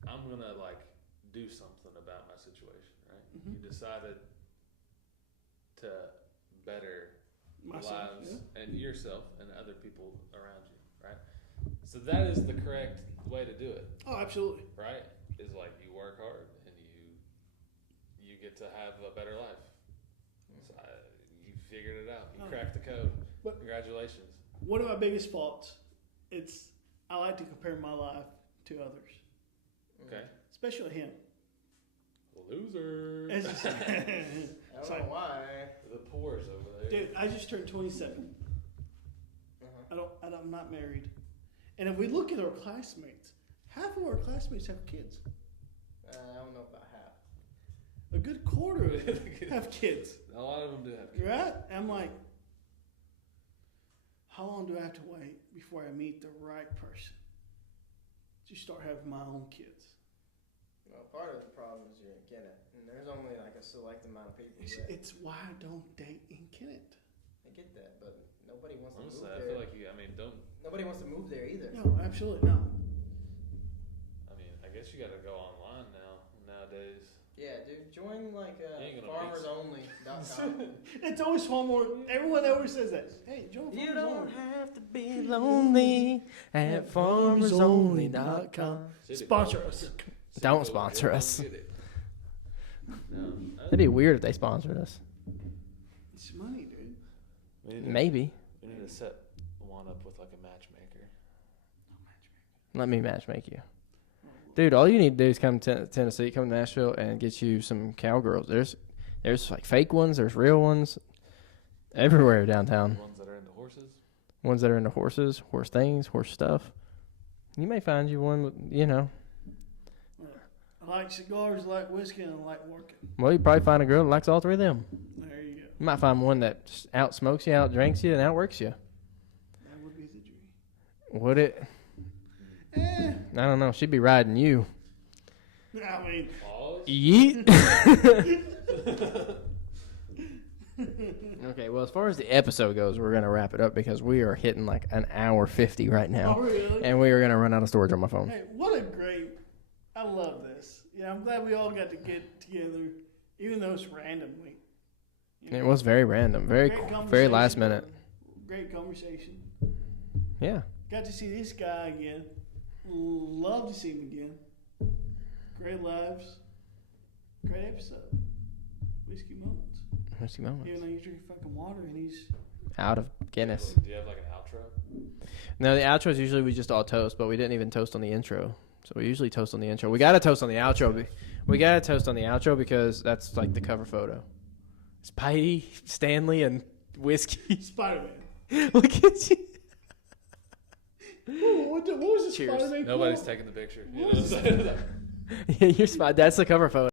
I'm going to do something about my situation, right? Mm-hmm. You decided to better Myself, lives and yourself and other people around you, right? So that is the correct way to do it. Oh, absolutely. Right? Is you work hard and you get to have a better life. So you figured it out. You cracked the code. But congratulations. One of my biggest faults, I like to compare my life to others. Okay. Especially him. Loser. It's just, I don't know why. The pores over there. dude, I just turned 27. I'm not married. And if we look at our classmates, half of our classmates have kids. I don't know about half. A good quarter of them have kids. A lot of them do have kids. Right? I'm like, how long do I have to wait before I meet the right person to start having my own kids? Well, part of the problem is you're in Kennett, and there's only a select amount of people. It's why I don't date in Kennett. I get that, but nobody wants to Honestly, move I there. feel like don't. Nobody wants to move there either. No, absolutely not. I mean, I guess you got to go online nowadays. Yeah, dude, join You ain't gonna farmersonly.com. It's always one more. Everyone always says that. Hey, join You Farmers don't Only. have to be lonely at farmersonly.com. Sponsor us. Don't sponsor us. Get it. No, That'd be weird if they sponsored us. It's money, dude. Maybe. We need to set one up with a matchmaker. Let me matchmake you. Dude, all you need to do is come to Tennessee, come to Nashville, and get you some cowgirls. There's fake ones, there's real ones, everywhere downtown. Ones that are into horses. Ones that are into horses, horse things, horse stuff. You may find you one, with, I like cigars, I like whiskey, and I like working. Well, you probably find a girl that likes all three of them. There you go. You might find one that out smokes you, out drinks you, and outworks you. That would be the dream. Would it? I don't know. She'd be riding you. I mean, Pause. Yeet. Okay, well, as far as the episode goes, we're going to wrap it up because we are hitting an hour 50 right now. oh really? And we are going to run out of storage on my phone. Hey, what a great! I love this. I'm glad we all got to get together, even though it's randomly. It was very random, very last minute. Great conversation. Yeah. Got to see this guy again. Love to see him again. Great lives. Great episode. Whiskey moments. Whiskey moments. Even though you drink fucking water and he's Out of Guinness. Do you have an outro? No, the outro is usually we just all toast, but we didn't even toast on the intro. So we usually toast on the intro. We got to toast on the outro. We got to toast on the outro because that's the cover photo. Spidey, Stanley, and whiskey. Spider-Man. Look at you. What was the Cheers. Spider-Man Nobody's quote? taking the picture. What was Yeah, you're That's the cover photo.